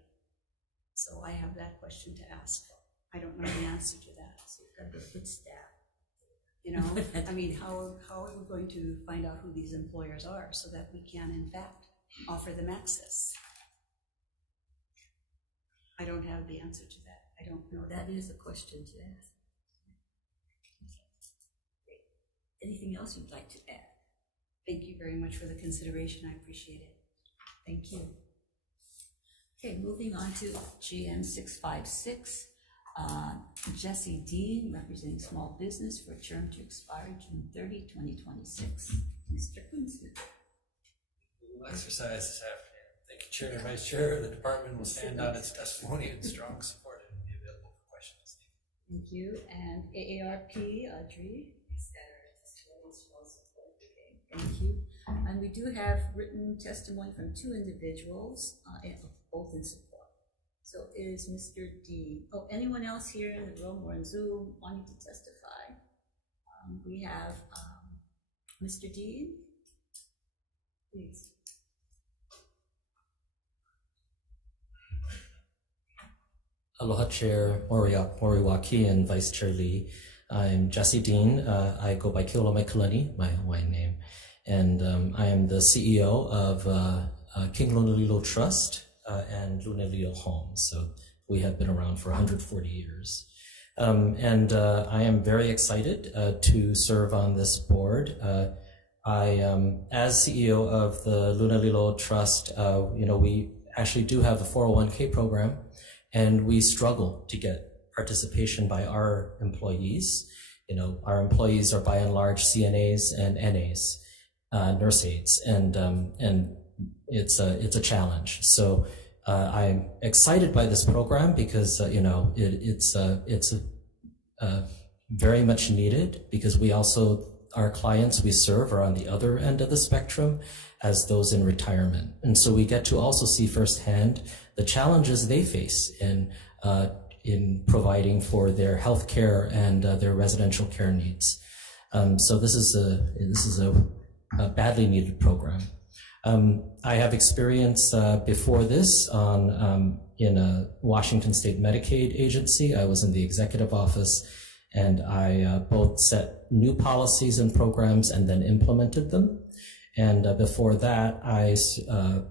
So I have that question to ask. I don't know the answer to that. So you've got to be a good staff. You know, I mean, how are we going to find out who these employers are so that we can, in fact, offer them access? I don't have the answer to that. I don't know. That is a question to ask. Anything else you'd like to add? Thank you very much for the consideration. I appreciate it. Thank you. Okay, moving on to GN 656. Jesse Dean, representing small business for a term to expire June 30, 2026. Mr. Quincy. We'll exercise this afternoon. Thank you, Chair and Vice Chair. The department will stand on its testimony in strong support and be available for questions. Thank you. And AARP, Audrey. Thank you. And we do have written testimony from two individuals, both in support. So is Mr. Dean, anyone else here in the room or on Zoom wanting to testify? We have Mr. Dean, please. Aloha Chair Moriwaki and Vice Chair Lee. I'm Jesse Dean. I go by Keolomai Kalani, my Hawaiian name. And I am the CEO of King Lunalilo Trust and Lunalilo Homes. So we have been around for 140 years. And I am very excited to serve on this board. As CEO of the Lunalilo Trust, we actually do have a 401k program, and we struggle to get participation by our employees. Our employees are by and large CNAs and NAs, nurse aides, and it's a challenge. So I'm excited by this program because it's very much needed, because we also, our clients we serve are on the other end of the spectrum as those in retirement, and so we get to also see firsthand the challenges they face in providing for their health care and their residential care needs. So this is a badly needed program. I have experience before this in a Washington State Medicaid agency. I was in the executive office, and I both set new policies and programs and then implemented them. And before that, I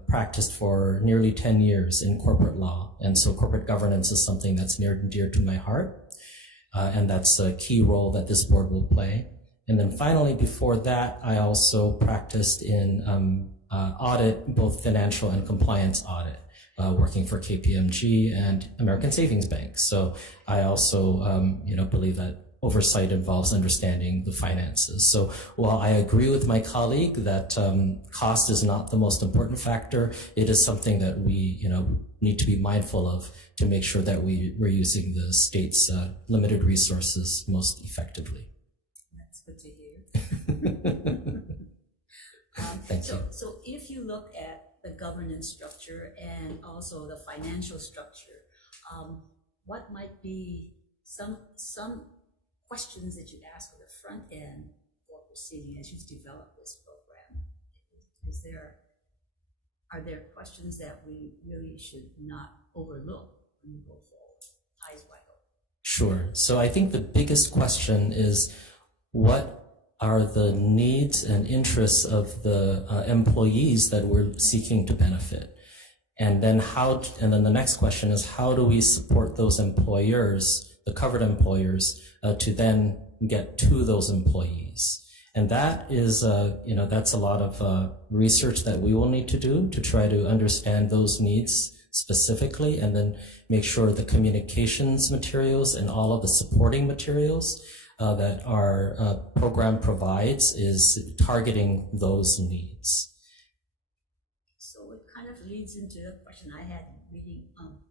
practiced for nearly 10 years in corporate law. And so corporate governance is something that's near and dear to my heart. And that's a key role that this board will play. And then finally, before that, I also practiced in audit, both financial and compliance audit, working for KPMG and American Savings Bank. So I also, believe that oversight involves understanding the finances. So while I agree with my colleague that cost is not the most important factor, it is something that we, need to be mindful of to make sure that we're using the state's limited resources most effectively. That's good to hear. Thank you. So if you look at the governance structure and also the financial structure, what might be some questions that you'd ask on the front end for proceeding as you develop this program? Are there questions that we really should not overlook when we go forward? Eyes wide open. Sure. So I think the biggest question is, what are the needs and interests of the employees that we're seeking to benefit? And then the next question is, how do we support those employers, the covered employers, to then get to those employees? And that is, that's a lot of research that we will need to do to try to understand those needs specifically, and then make sure the communications materials and all of the supporting materials that our program provides is targeting those needs. So it kind of leads into the question I had reading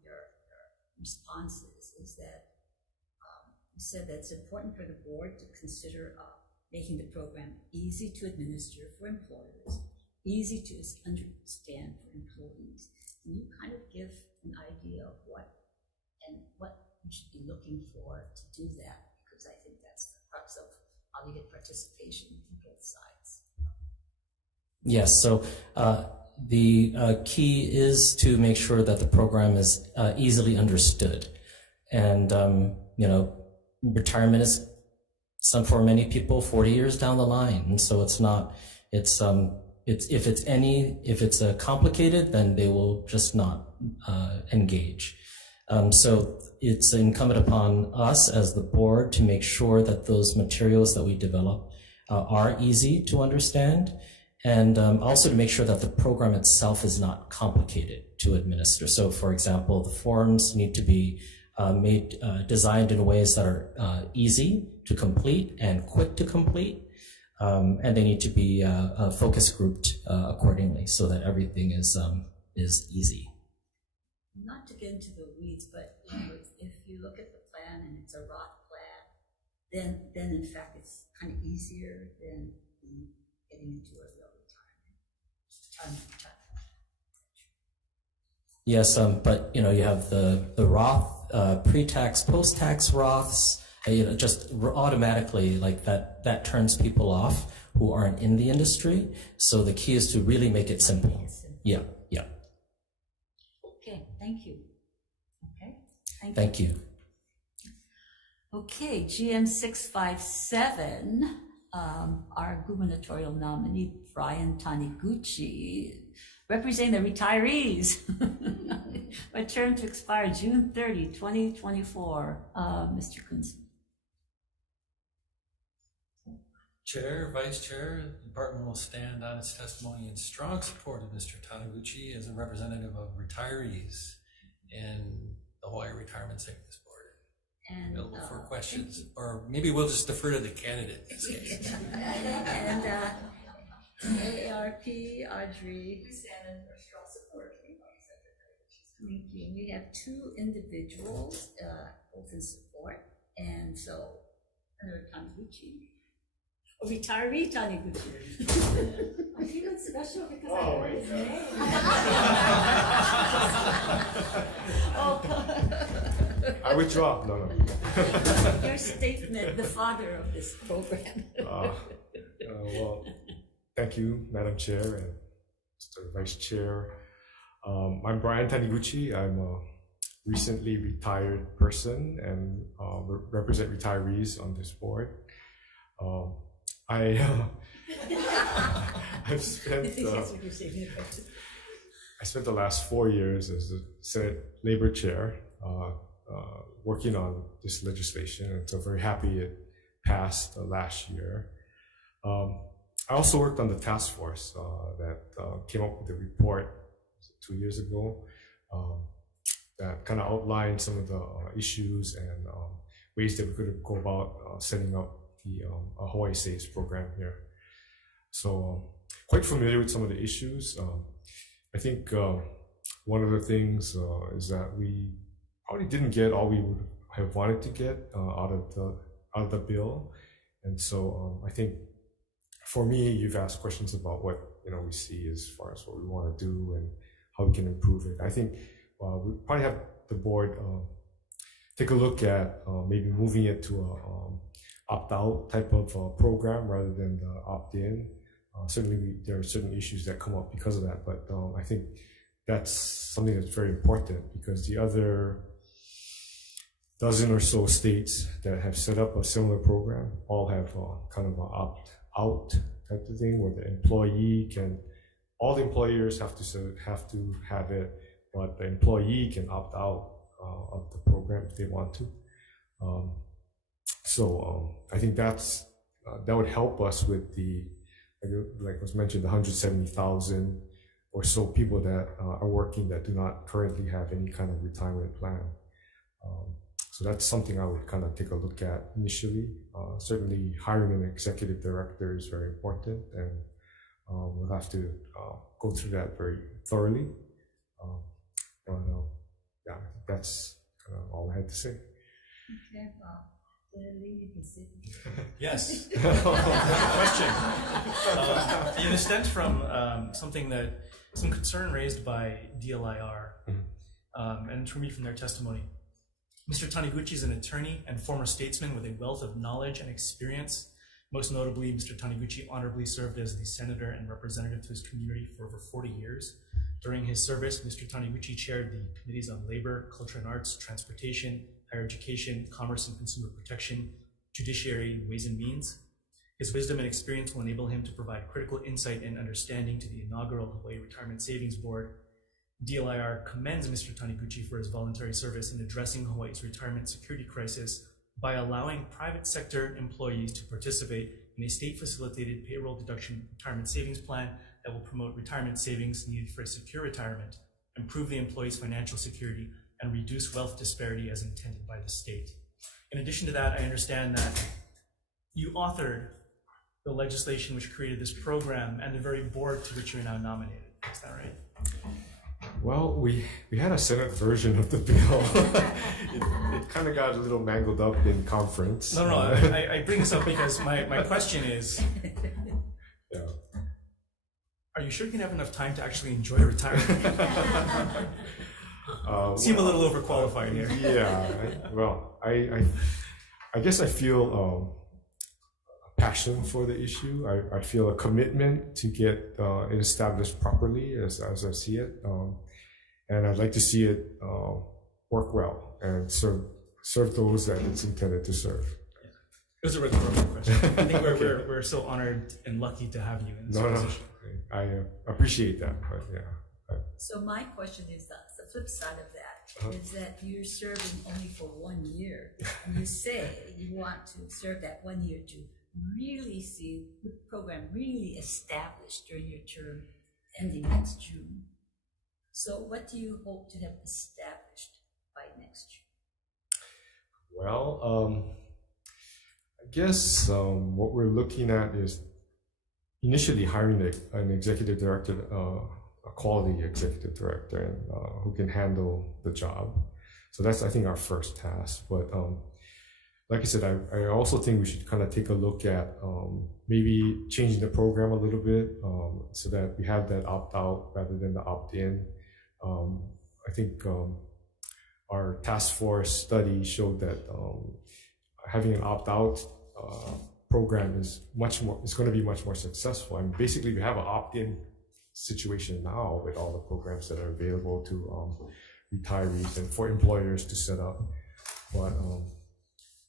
your responses, is that you said that it's important for the board to consider making the program easy to administer for employers, easy to understand for employees. Can you kind of give an idea of what you should be looking for to do that? Because I think that's the crux of how you get participation from both sides. Yes, so the key is to make sure that the program is easily understood. And, retirement is for many people 40 years down the line. And so if it's complicated, then they will just not engage. So it's incumbent upon us as the board to make sure that those materials that we develop are easy to understand, and also to make sure that the program itself is not complicated to administer. So for example, the forms need to be designed in ways that are easy to complete and quick to complete. And they need to be focus grouped accordingly so that everything is easy. Not to get into the weeds, but you know, if you look at the plan and it's a Roth plan, then in fact it's kind of easier than getting into a real retirement. Yes, but you know, you have the Roth pre-tax, post-tax Roths. You know, just automatically like that turns people off who aren't in the industry. So the key is to really make it simple. Yeah. Okay, thank you. Okay, Thank you. Okay, GM 657, our gubernatorial nominee, Brian Taniguchi, representing the retirees. A term to expire June 30, 2024. Mr. Kunz. Chair, Vice Chair, the department will stand on its testimony in strong support of Mr. Taniguchi as a representative of retirees in the Hawaii Retirement Savings Board. And available for questions, or maybe we'll just defer to the candidate in this case. And ARP, Audrey. Thank you. We have two individuals, both in support, and so another Taniguchi. A retiree Taniguchi. I'm feeling special because I know his name. I withdraw. No. Your statement, the father of this program. Well, thank you, Madam Chair and Mr. Vice Chair. I'm Brian Taniguchi. I'm a recently retired person and represent retirees on this board. I've spent I spent the last 4 years as the Senate Labor Chair working on this legislation, and so very happy it passed last year. I also worked on the task force that came up with the report 2 years ago that kind of outlined some of the issues and ways that we could go about setting up the Hawaii Saves program here. So quite familiar with some of the issues. I think one of the things is that we probably didn't get all we would have wanted to get out of the bill, and so I think for me, you've asked questions about what we see as far as what we want to do and how we can improve it. I think we probably have the board take a look at maybe moving it to a opt-out type of program rather than the opt-in. Certainly, there are certain issues that come up because of that, but I think that's something that's very important because the other dozen or so states that have set up a similar program all have kind of an opt-out type of thing where the employee can, all the employers have to have it, but the employee can opt out of the program if they want to. So I think that would help us with the, like was mentioned, the 170,000 or so people that are working that do not currently have any kind of retirement plan. So that's something I would kind of take a look at initially. Certainly hiring an executive director is very important, and we'll have to go through that very thoroughly. Yeah, that's kind of all I had to say. Okay, well, yes. Question. It stems from some concern raised by DLIR, and to read from their testimony. Mr. Taniguchi is an attorney and former statesman with a wealth of knowledge and experience. Most notably, Mr. Taniguchi honorably served as the senator and representative to his community for over 40 years. During his service, Mr. Taniguchi chaired the committees on labor, culture and arts, transportation, higher education, commerce and consumer protection, judiciary, and ways and means. His wisdom and experience will enable him to provide critical insight and understanding to the inaugural Hawaii Retirement Savings Board. DLIR commends Mr. Taniguchi for his voluntary service in addressing Hawaii's retirement security crisis by allowing private sector employees to participate in a state-facilitated payroll deduction retirement savings plan that will promote retirement savings needed for a secure retirement, improve the employee's financial security, and reduce wealth disparity as intended by the state. In addition to that, I understand that you authored the legislation which created this program and the very board to which you're now nominated. Is that right? Well, we had a Senate version of the bill. it kind of got a little mangled up in conference. No, I bring this up because my question is, yeah. Are you sure you can have enough time to actually enjoy retirement? Seem a little overqualified here. Yeah, I guess I feel a passion for the issue. I feel a commitment to get it established properly as I see it. And I'd like to see it work well and serve those that it's intended to serve. It was a rhetorical question. I think we're so honored and lucky to have you in this position. I appreciate that, but yeah. So my question is the flip side of that, is that you're serving only for 1 year. And you say you want to serve that 1 year to really see the program really established during your term ending next June. So what do you hope to have established by next June? Well, I guess what we're looking at is initially hiring an executive director, a quality executive director, and who can handle the job. So that's, I think, our first task. But like I said, I also think we should kind of take a look at maybe changing the program a little bit so that we have that opt-out rather than the opt-in. I think our task force study showed that having an opt-out program is going to be much more successful. I mean, basically, we have an opt-in situation now with all the programs that are available to retirees and for employers to set up. But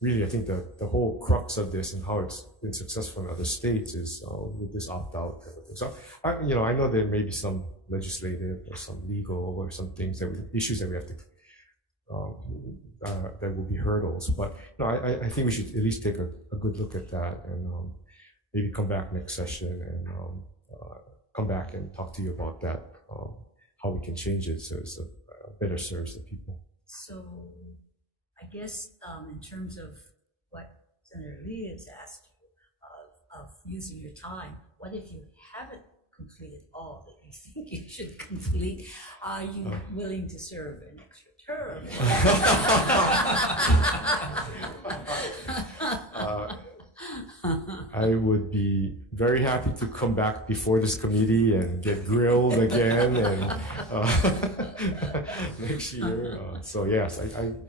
really, I think the whole crux of this and how it's been successful in other states is with this opt-out type of thing. So, I know there may be some legislative or some legal or some things issues that we have to that will be hurdles. But I think we should at least take a good look at that and maybe come back next session and come back and talk to you about that, how we can change it so it's better serves the people. So I guess in terms of what Senator Lee has asked you of using your time, what if you haven't completed all that you think you should complete? Are you willing to serve an extra term? I would be very happy to come back before this committee and get grilled again and next year. So yes,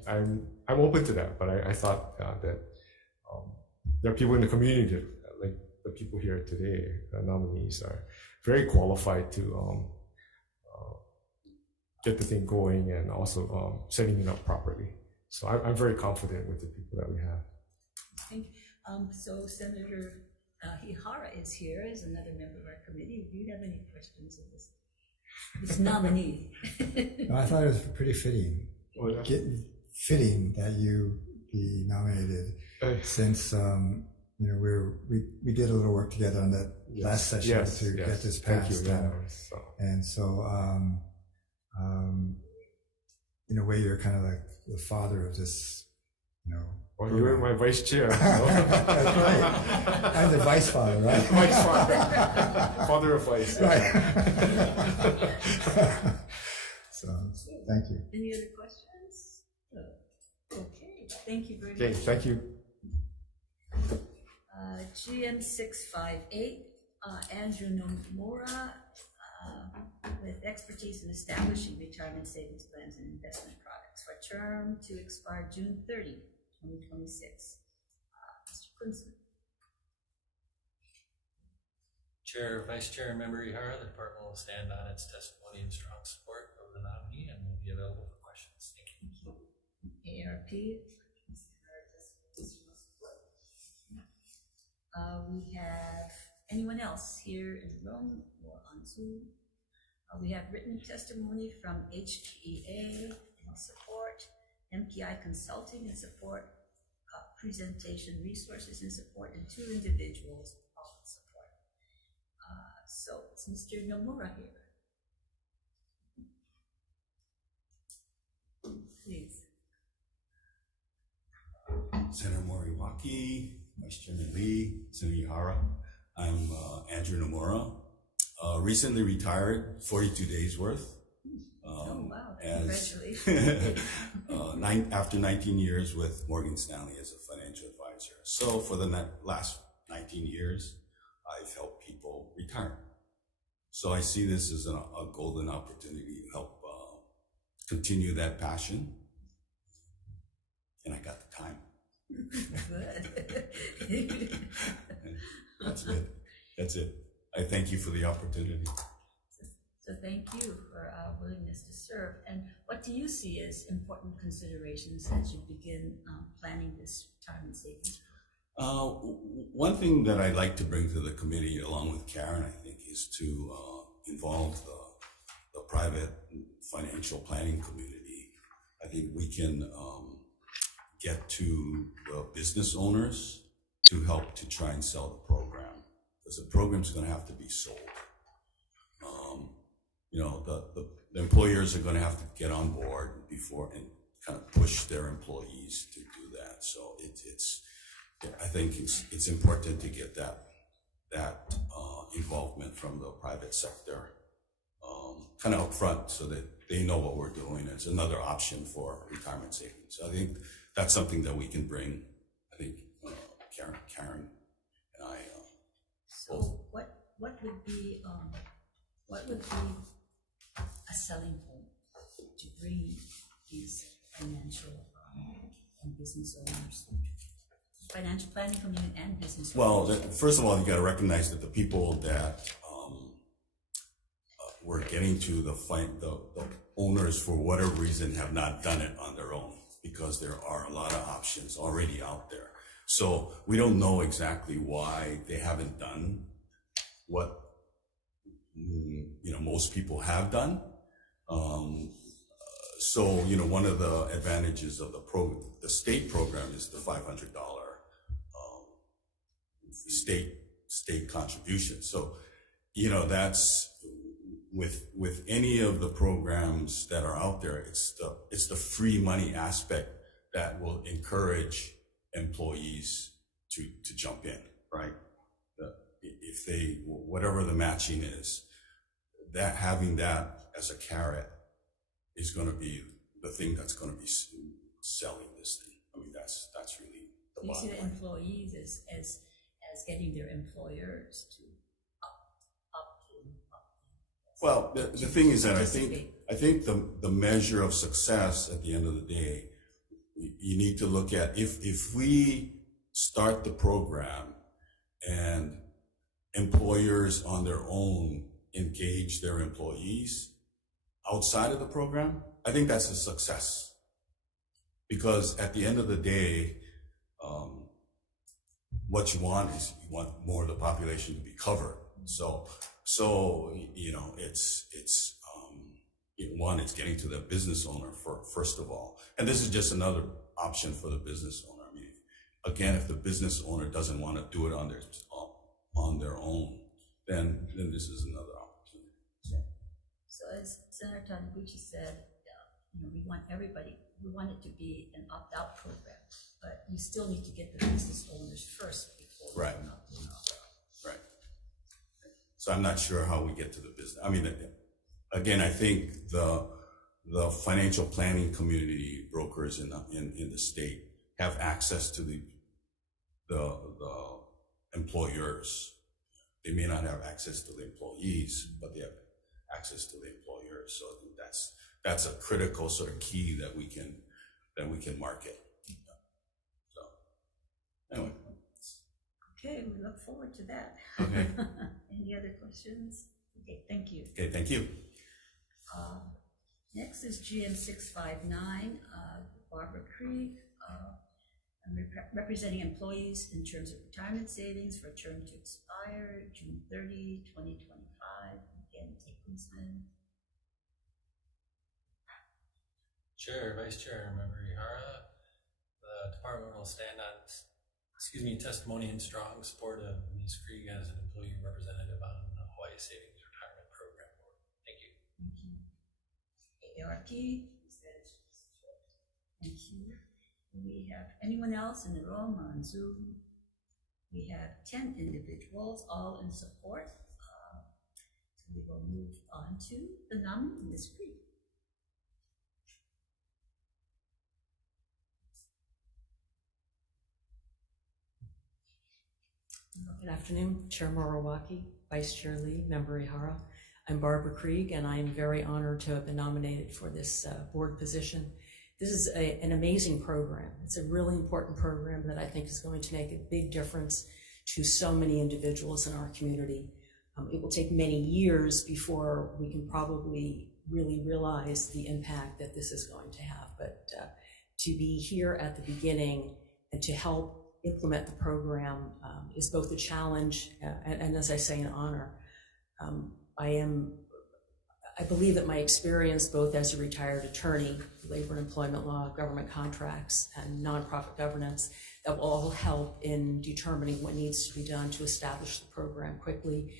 I'm open to that. But I thought that there are people in the community that, like the people here today, the nominees, are very qualified to get the thing going and also setting it up properly. So I'm very confident with the people that we have. Thank you. So Senator Ihara is here as another member of our committee. Do you have any questions of this nominee? No, I thought it was pretty fitting. Fitting that you be nominated, since we did a little work together on that last session to get this passed. And so in a way, you're kind of like the father of this, Well, you were my vice chair. That's right. I'm the vice father, right? Vice father. Father of vice. Right. So, thank you. Any other questions? Okay, thank you very much. Okay, thank you. GM 658, Andrew Nomura, with expertise in establishing retirement savings plans and investment products for a term to expire June 30, 2026. Mr. Kunzman. Chair, Vice Chair, and Member Ihara, the department will stand on its testimony in strong support of the nominee and will be available for questions. Thank you. ARP. We have anyone else here in the room or on Zoom? We have written testimony from HPEA in support, MPI Consulting in support, Presentation Resources in support, and 2 individuals all in support. So it's Mr. Nomura here. Please. Senator Moriwaki, Vice Chairman Lee, Senator Ihara. I'm Andrew Nomura. Recently retired, 42 days worth. Oh, wow. As, Congratulations. after 19 years with Morgan Stanley as a financial advisor. So for the last 19 years, I've helped people retire. So I see this as a golden opportunity to help continue that passion. And I got the time. Good. That's it. That's it. I thank you for the opportunity. So thank you for our willingness to serve. And what do you see as important considerations as you begin planning this retirement savings? One thing that I'd like to bring to the committee, along with Karen, I think, is to involve the private financial planning community. I think we can get to the business owners to help to try and sell the program, because the program's going to have to be sold. The employers are going to have to get on board before and kind of push their employees to do that. So I think it's important to get that involvement from the private sector kind of upfront, so that they know what we're doing. It's another option for retirement savings. So I think that's something that we can bring. I think Karen and I. So what would be a selling point to bring these financial and business owners, financial planning community and business Well, owners? first of all, you got to recognize that the people that we're getting to, the owners, for whatever reason, have not done it on their own, because there are a lot of options already out there. So we don't know exactly why they haven't done what most people have done. So one of the advantages of the state program is the $500 state contribution. So that's with any of the programs that are out there, it's the free money aspect that will encourage employees to jump in, right? If they, whatever the matching is, that having that as a carrot is going to be the thing that's going to be selling this thing. I mean, that's really the You see bottom the line. employees as getting their employers to up. Well, the thing is that I think the measure of success at the end of the day, you need to look at if we start the program and employers on their own engage their employees outside of the program, I think that's a success. Because at the end of the day, what you want is you want more of the population to be covered. So it's getting to the business owner first of all, and this is just another option for the business owner. I mean, again, if the business owner doesn't want to do it on their own, then this is another opportunity. So as Senator Taniguchi said, we want it to be an opt-out program, but you still need to get the business owners first before Right. opt-in. Right. So I'm not sure how we get to the business. I mean, again, I think the financial planning community brokers in the state have access to the employers. They may not have access to the employees, but they have access to the employers. So I think that's a critical sort of key that we can market. So anyway. Okay, we look forward to that. Okay. Any other questions? Okay, thank you. Okay, thank you. Next is GM 659, Barbara Krieg. I'm representing employees in terms of retirement savings for a term to expire June 30, 2025. Again, Aikinsman. Chair, Vice Chair, Member Ihara, the department will stand on testimony in strong support of Ms. Krieg as an employee representative on the Hawaii Savings Retirement Program Board. Thank you. ARP. Thank you. Do we have anyone else in the room or on Zoom? We have 10 individuals, all in support. So we will move on to the nominee, Ms. Creek. Good afternoon, Chair Moriwaki, Vice Chair Lee, Member Ihara. I'm Barbara Krieg, and I am very honored to have been nominated for this board position. This is an amazing program. It's a really important program that I think is going to make a big difference to so many individuals in our community. It will take many years before we can probably really realize the impact that this is going to have, but to be here at the beginning and to help implement the program is both a challenge and, as I say, an honor. I believe that my experience both as a retired attorney, labor and employment law, government contracts, and nonprofit governance, that will all help in determining what needs to be done to establish the program quickly.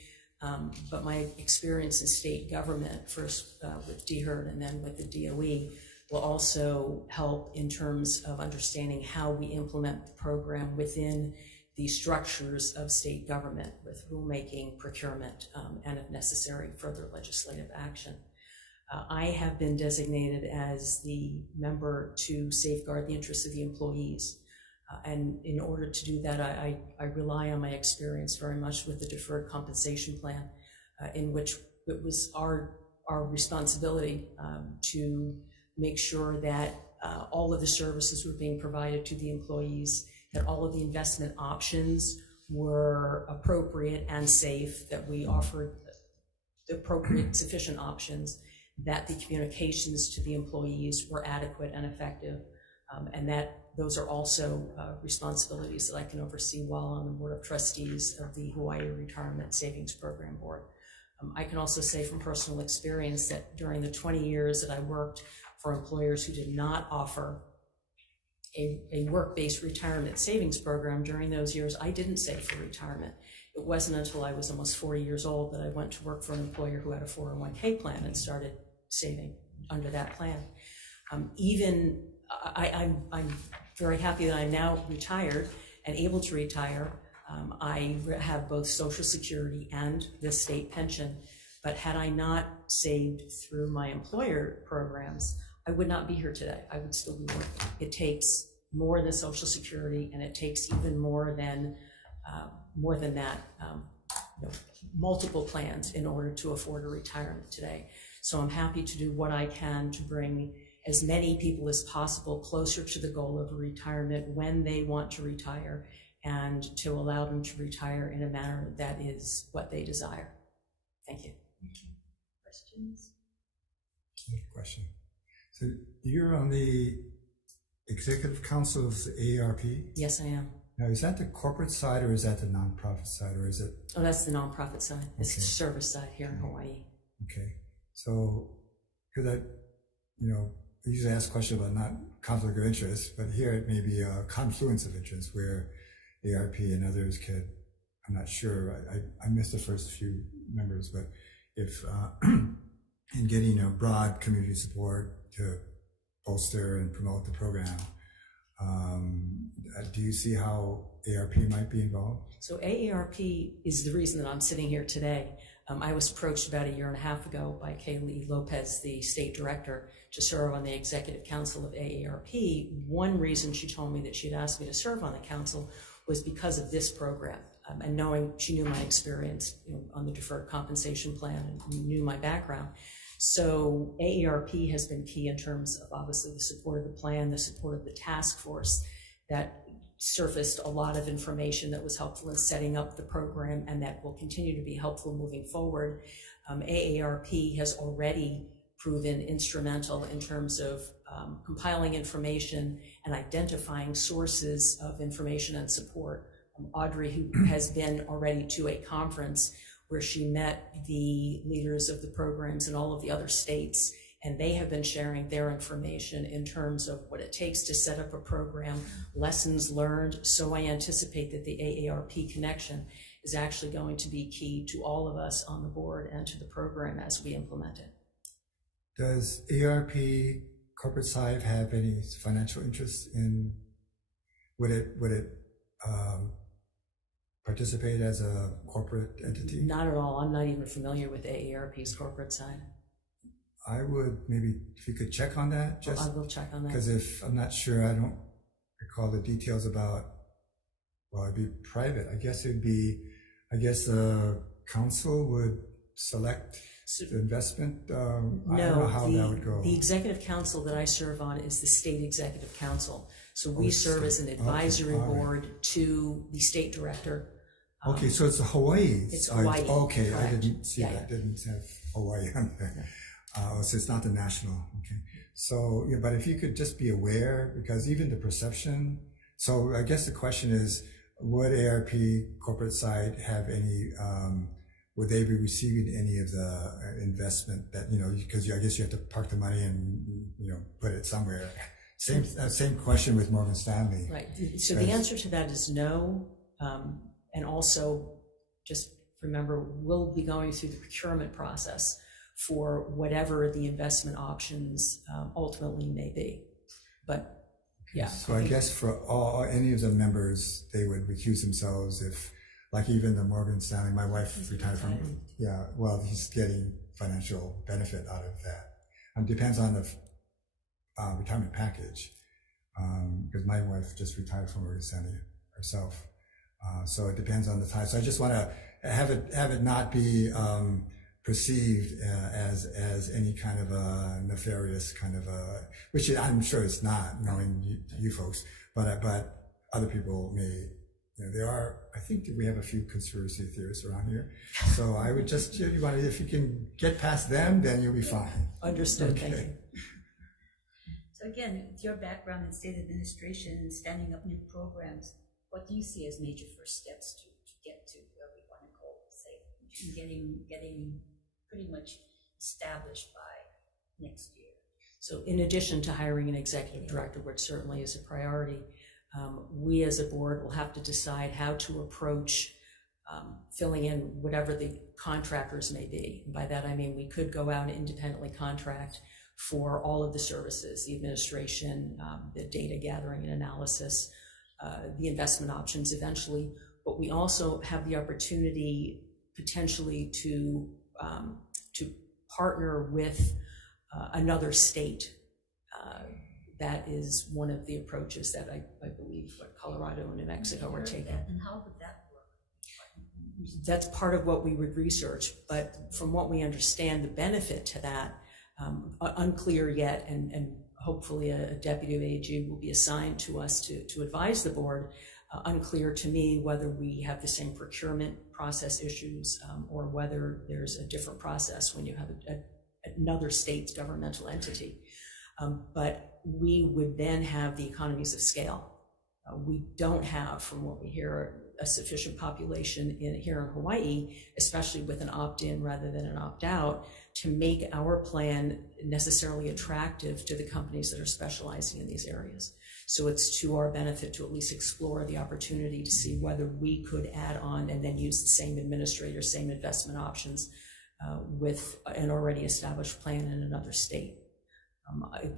But my experience in state government, first with DHERD and then with the DOE, will also help in terms of understanding how we implement the program within the structures of state government with rulemaking, procurement, and if necessary, further legislative action. I have been designated as the member to safeguard the interests of the employees. And in order to do that, I rely on my experience very much with the deferred compensation plan, in which it was our responsibility to make sure that all of the services were being provided to the employees, that all of the investment options were appropriate and safe, that we offered the appropriate, sufficient options, that the communications to the employees were adequate and effective, and that those are also responsibilities that I can oversee while on the Board of Trustees of the Hawaii Retirement Savings Program Board. I can also say from personal experience that during the 20 years that I worked for employers who did not offer a work-based retirement savings program, during those years, I didn't save for retirement. It wasn't until I was almost 40 years old that I went to work for an employer who had a 401k plan and started saving under that plan. I'm very happy that I'm now retired and able to retire. I have both Social Security and the state pension, but had I not saved through my employer programs, I would not be here today. I would still be working. It takes more than Social Security, and it takes even more than that, multiple plans in order to afford a retirement today. So I'm happy to do what I can to bring as many people as possible closer to the goal of a retirement when they want to retire, and to allow them to retire in a manner that is what they desire. Thank you. Questions? Question. So you're on the Executive Council of the AARP? Yes, I am. Now, is that the corporate side or is that the nonprofit side, or is it? Oh, that's the nonprofit side. It's Okay. the service side here in Hawaii. Okay. So, because I usually ask questions about not conflict of interest, but here it may be a confluence of interest where ARP and others could, I'm not sure, I missed the first few members, but if in getting broad community support to bolster and promote the program, do you see how ARP might be involved? So AARP is the reason that I'm sitting here today. I was approached about 1.5 years ago by Kaylee Lopez, the state director, to serve on the executive council of AARP. One reason she told me that she'd asked me to serve on the council was because of this program, and knowing she knew my experience on the deferred compensation plan and knew my background. So AARP has been key in terms of obviously the support of the plan, the support of the task force that surfaced a lot of information that was helpful in setting up the program and that will continue to be helpful moving forward. AARP has already proven instrumental in terms of compiling information and identifying sources of information and support. Audrey, who has been already to a conference where she met the leaders of the programs in all of the other states, and they have been sharing their information in terms of what it takes to set up a program, lessons learned. So I anticipate that the AARP connection is actually going to be key to all of us on the board and to the program as we implement it. Does AARP corporate side have any financial interest in, would it participate as a corporate entity? Not at all. I'm not even familiar with AARP's corporate side. I would maybe, if you could check on that, I will check on that. because if I'm not sure, I don't recall the details about, well, it'd be private. I guess the council would select the investment. I don't know how that would go. The executive council that I serve on is the state executive council. So we serve as an advisory board to the state director. Okay, so it's Hawaii. It's Hawaii. Okay, correct. I didn't see that. Didn't have Hawaii on there. So it's not the national. Okay. So, yeah, but if you could just be aware, because even the perception. So I guess the question is, would ARP corporate side have any? Would they be receiving any of the investment that, because I guess you have to park the money and put it somewhere. Same question with Morgan Stanley. Right. So the answer to that is no. And also, just remember, we'll be going through the procurement process for whatever the investment options ultimately may be. But yeah. So I guess for any of the members, they would recuse themselves if, like even the Morgan Stanley, my wife retired from, he's getting financial benefit out of that. Depends on the retirement package, because my wife just retired from Morgan Stanley herself. So it depends on the time. So I just want to have it not be perceived as any kind of a nefarious kind of a, which I'm sure it's not, knowing you folks, but other people may. There are, I think we have a few conspiracy theorists around here. So I would just, if you can get past them, then you'll be fine. Understood. Okay. Thank you. So again, with your background in state administration and standing up new programs, what do you see as major first steps to get to where we want to go, say, getting pretty much established by next year? So in addition to hiring an executive director, which certainly is a priority, we as a board will have to decide how to approach filling in whatever the contractors may be. And by that, I mean, we could go out and independently contract for all of the services, the administration, the data gathering and analysis, the investment options eventually, but we also have the opportunity potentially to partner with another state. That is one of the approaches that I believe what Colorado and New Mexico are taking. And how would that work? That's part of what we would research, but from what we understand, the benefit to that, unclear yet, and hopefully a deputy AG will be assigned to us to advise the board. Unclear to me whether we have the same procurement process issues or whether there's a different process when you have another state's governmental entity. But we would then have the economies of scale. We don't have, from what we hear, a sufficient population here in Hawaii, especially with an opt-in rather than an opt-out, to make our plan necessarily attractive to the companies that are specializing in these areas. So it's to our benefit to at least explore the opportunity to see whether we could add on and then use the same administrator, same investment options with an already established plan in another state.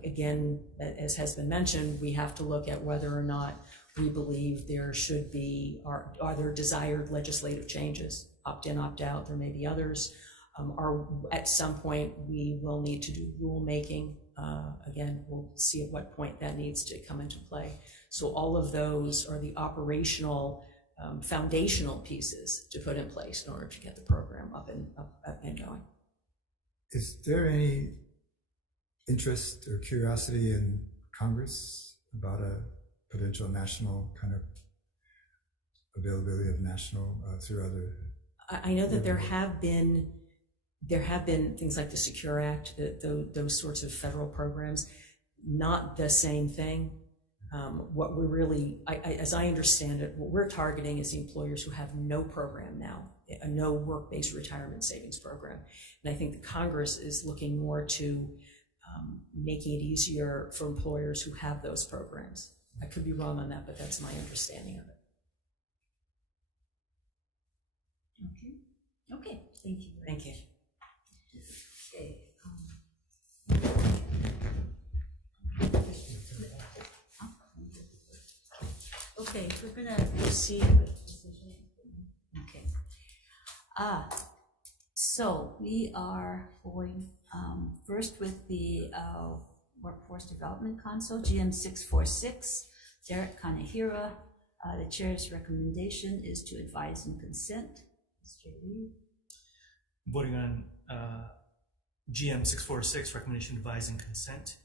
Again, as has been mentioned, we have to look at whether or not we believe there should be, are there desired legislative changes, opt-in, opt-out, there may be others. At some point, we will need to do rulemaking. Again, we'll see at what point that needs to come into play. So all of those are the operational, foundational pieces to put in place in order to get the program up and going. Is there any interest or curiosity in Congress about a potential national kind of availability of national through other? I know that there have been things like the Secure Act, those sorts of federal programs, not the same thing. What we're really, as I understand it, what we're targeting is the employers who have no program now, no work-based retirement savings program. And I think the Congress is looking more to making it easier for employers who have those programs. I could be wrong on that, but that's my understanding of it. Okay, thank you. Thank you. Okay. Okay, we're gonna proceed with decision. Okay. So we are going first with the Workforce Development Council, GM 646, Derek Kanehira. The chair's recommendation is to advise and consent. Mr. Lee. Voting on GM 646, recommendation advise and consent.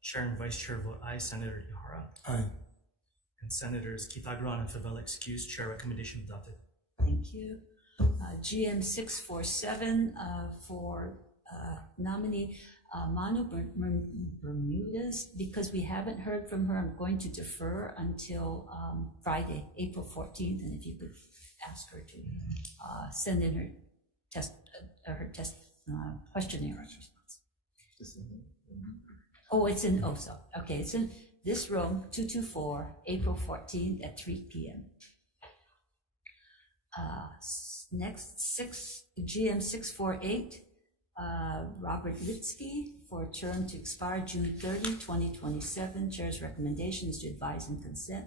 Chair and Vice Chair vote aye. Senator Ihara. Aye. And Senators Kitagaran and Favela excused. Chair recommendation adopted. Thank you. GM 647 for nominee Manu Bermudez. Because we haven't heard from her, I'm going to defer until Friday, April 14th. And if you could ask her to send in her questionnaire response. Oh, it's in, okay, it's in this room, 224, April 14th at 3 p.m. Next, GM 648, Robert Litsky for a term to expire June 30, 2027. Chair's recommendation is to advise and consent.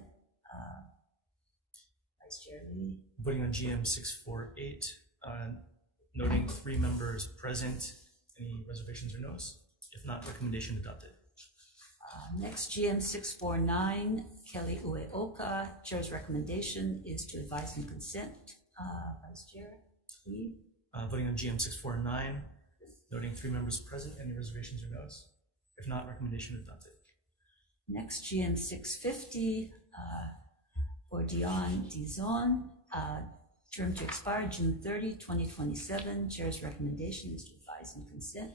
Vice Chair Lee. Voting on GM 648, noting 3 members present. Any reservations or no's? If not, recommendation adopted. Next, GM 649, Kelly Ueoka. Chair's recommendation is to advise and consent. Vice Chair Lee. Voting on GM 649, noting 3 members present. Any reservations or no's? If not, recommendation adopted. Next, GM 650 for Dion Dizon. Term to expire June 30, 2027. Chair's recommendation is to advise and consent.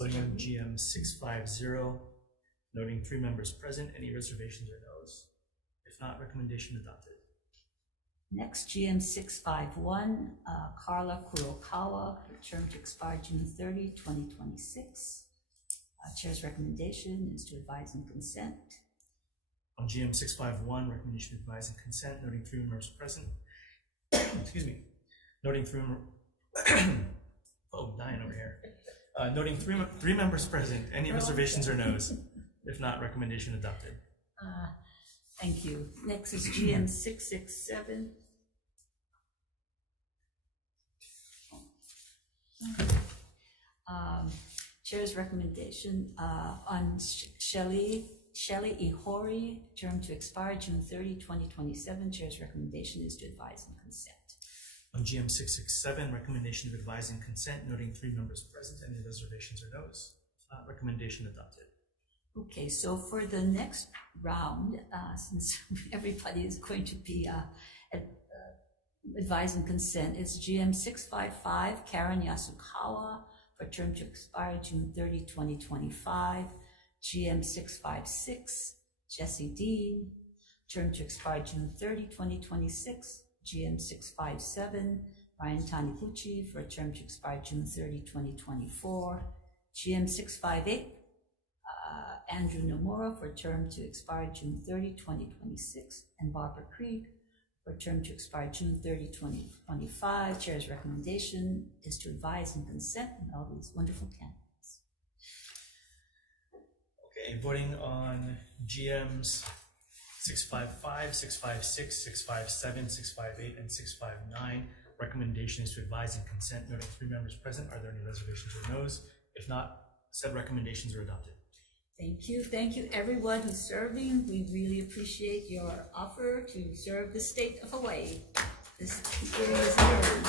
Voting on GM 650, noting 3 members present. Any reservations or no's? If not, recommendation adopted. Next, GM 651, Carla Kurokawa, term to expire June 30, 2026. Chair's recommendation is to advise and consent. On GM 651, recommendation to advise and consent, noting 3 members present. Excuse me. Noting 3 oh, dying over here. Noting 3 members present. Any reservations or no's? If not, recommendation adopted. Thank you. Next is GM 667. Chair's recommendation on Shelley Ihori, term to expire June 30, 2027. Chair's recommendation is to advise and consent. On GM 667, recommendation to advise and consent, noting 3 members present. Any reservations or no's? If not, recommendation adopted. Okay, so for the next round, since everybody is going to be advise and consent, it's GM 655, Karen Yasukawa, for term to expire June 30, 2025. GM 656, Jesse Dean, term to expire June 30, 2026. GM 657, Ryan Taniguchi, for a term to expire June 30, 2024. GM 658, Andrew Nomura, for a term to expire June 30, 2026, and Barbara Krieg for a term to expire June 30, 2025. Chair's recommendation is to advise and consent on all these wonderful candidates. Okay, voting on GMs 655, 656, 657, 658, and 659. Recommendation is to advise and consent, noting 3 members present. Are there any reservations or no's? If not, said recommendations are adopted. Thank you everyone who's serving. We really appreciate your offer to serve the state of Hawaii. This hearing is adjourned.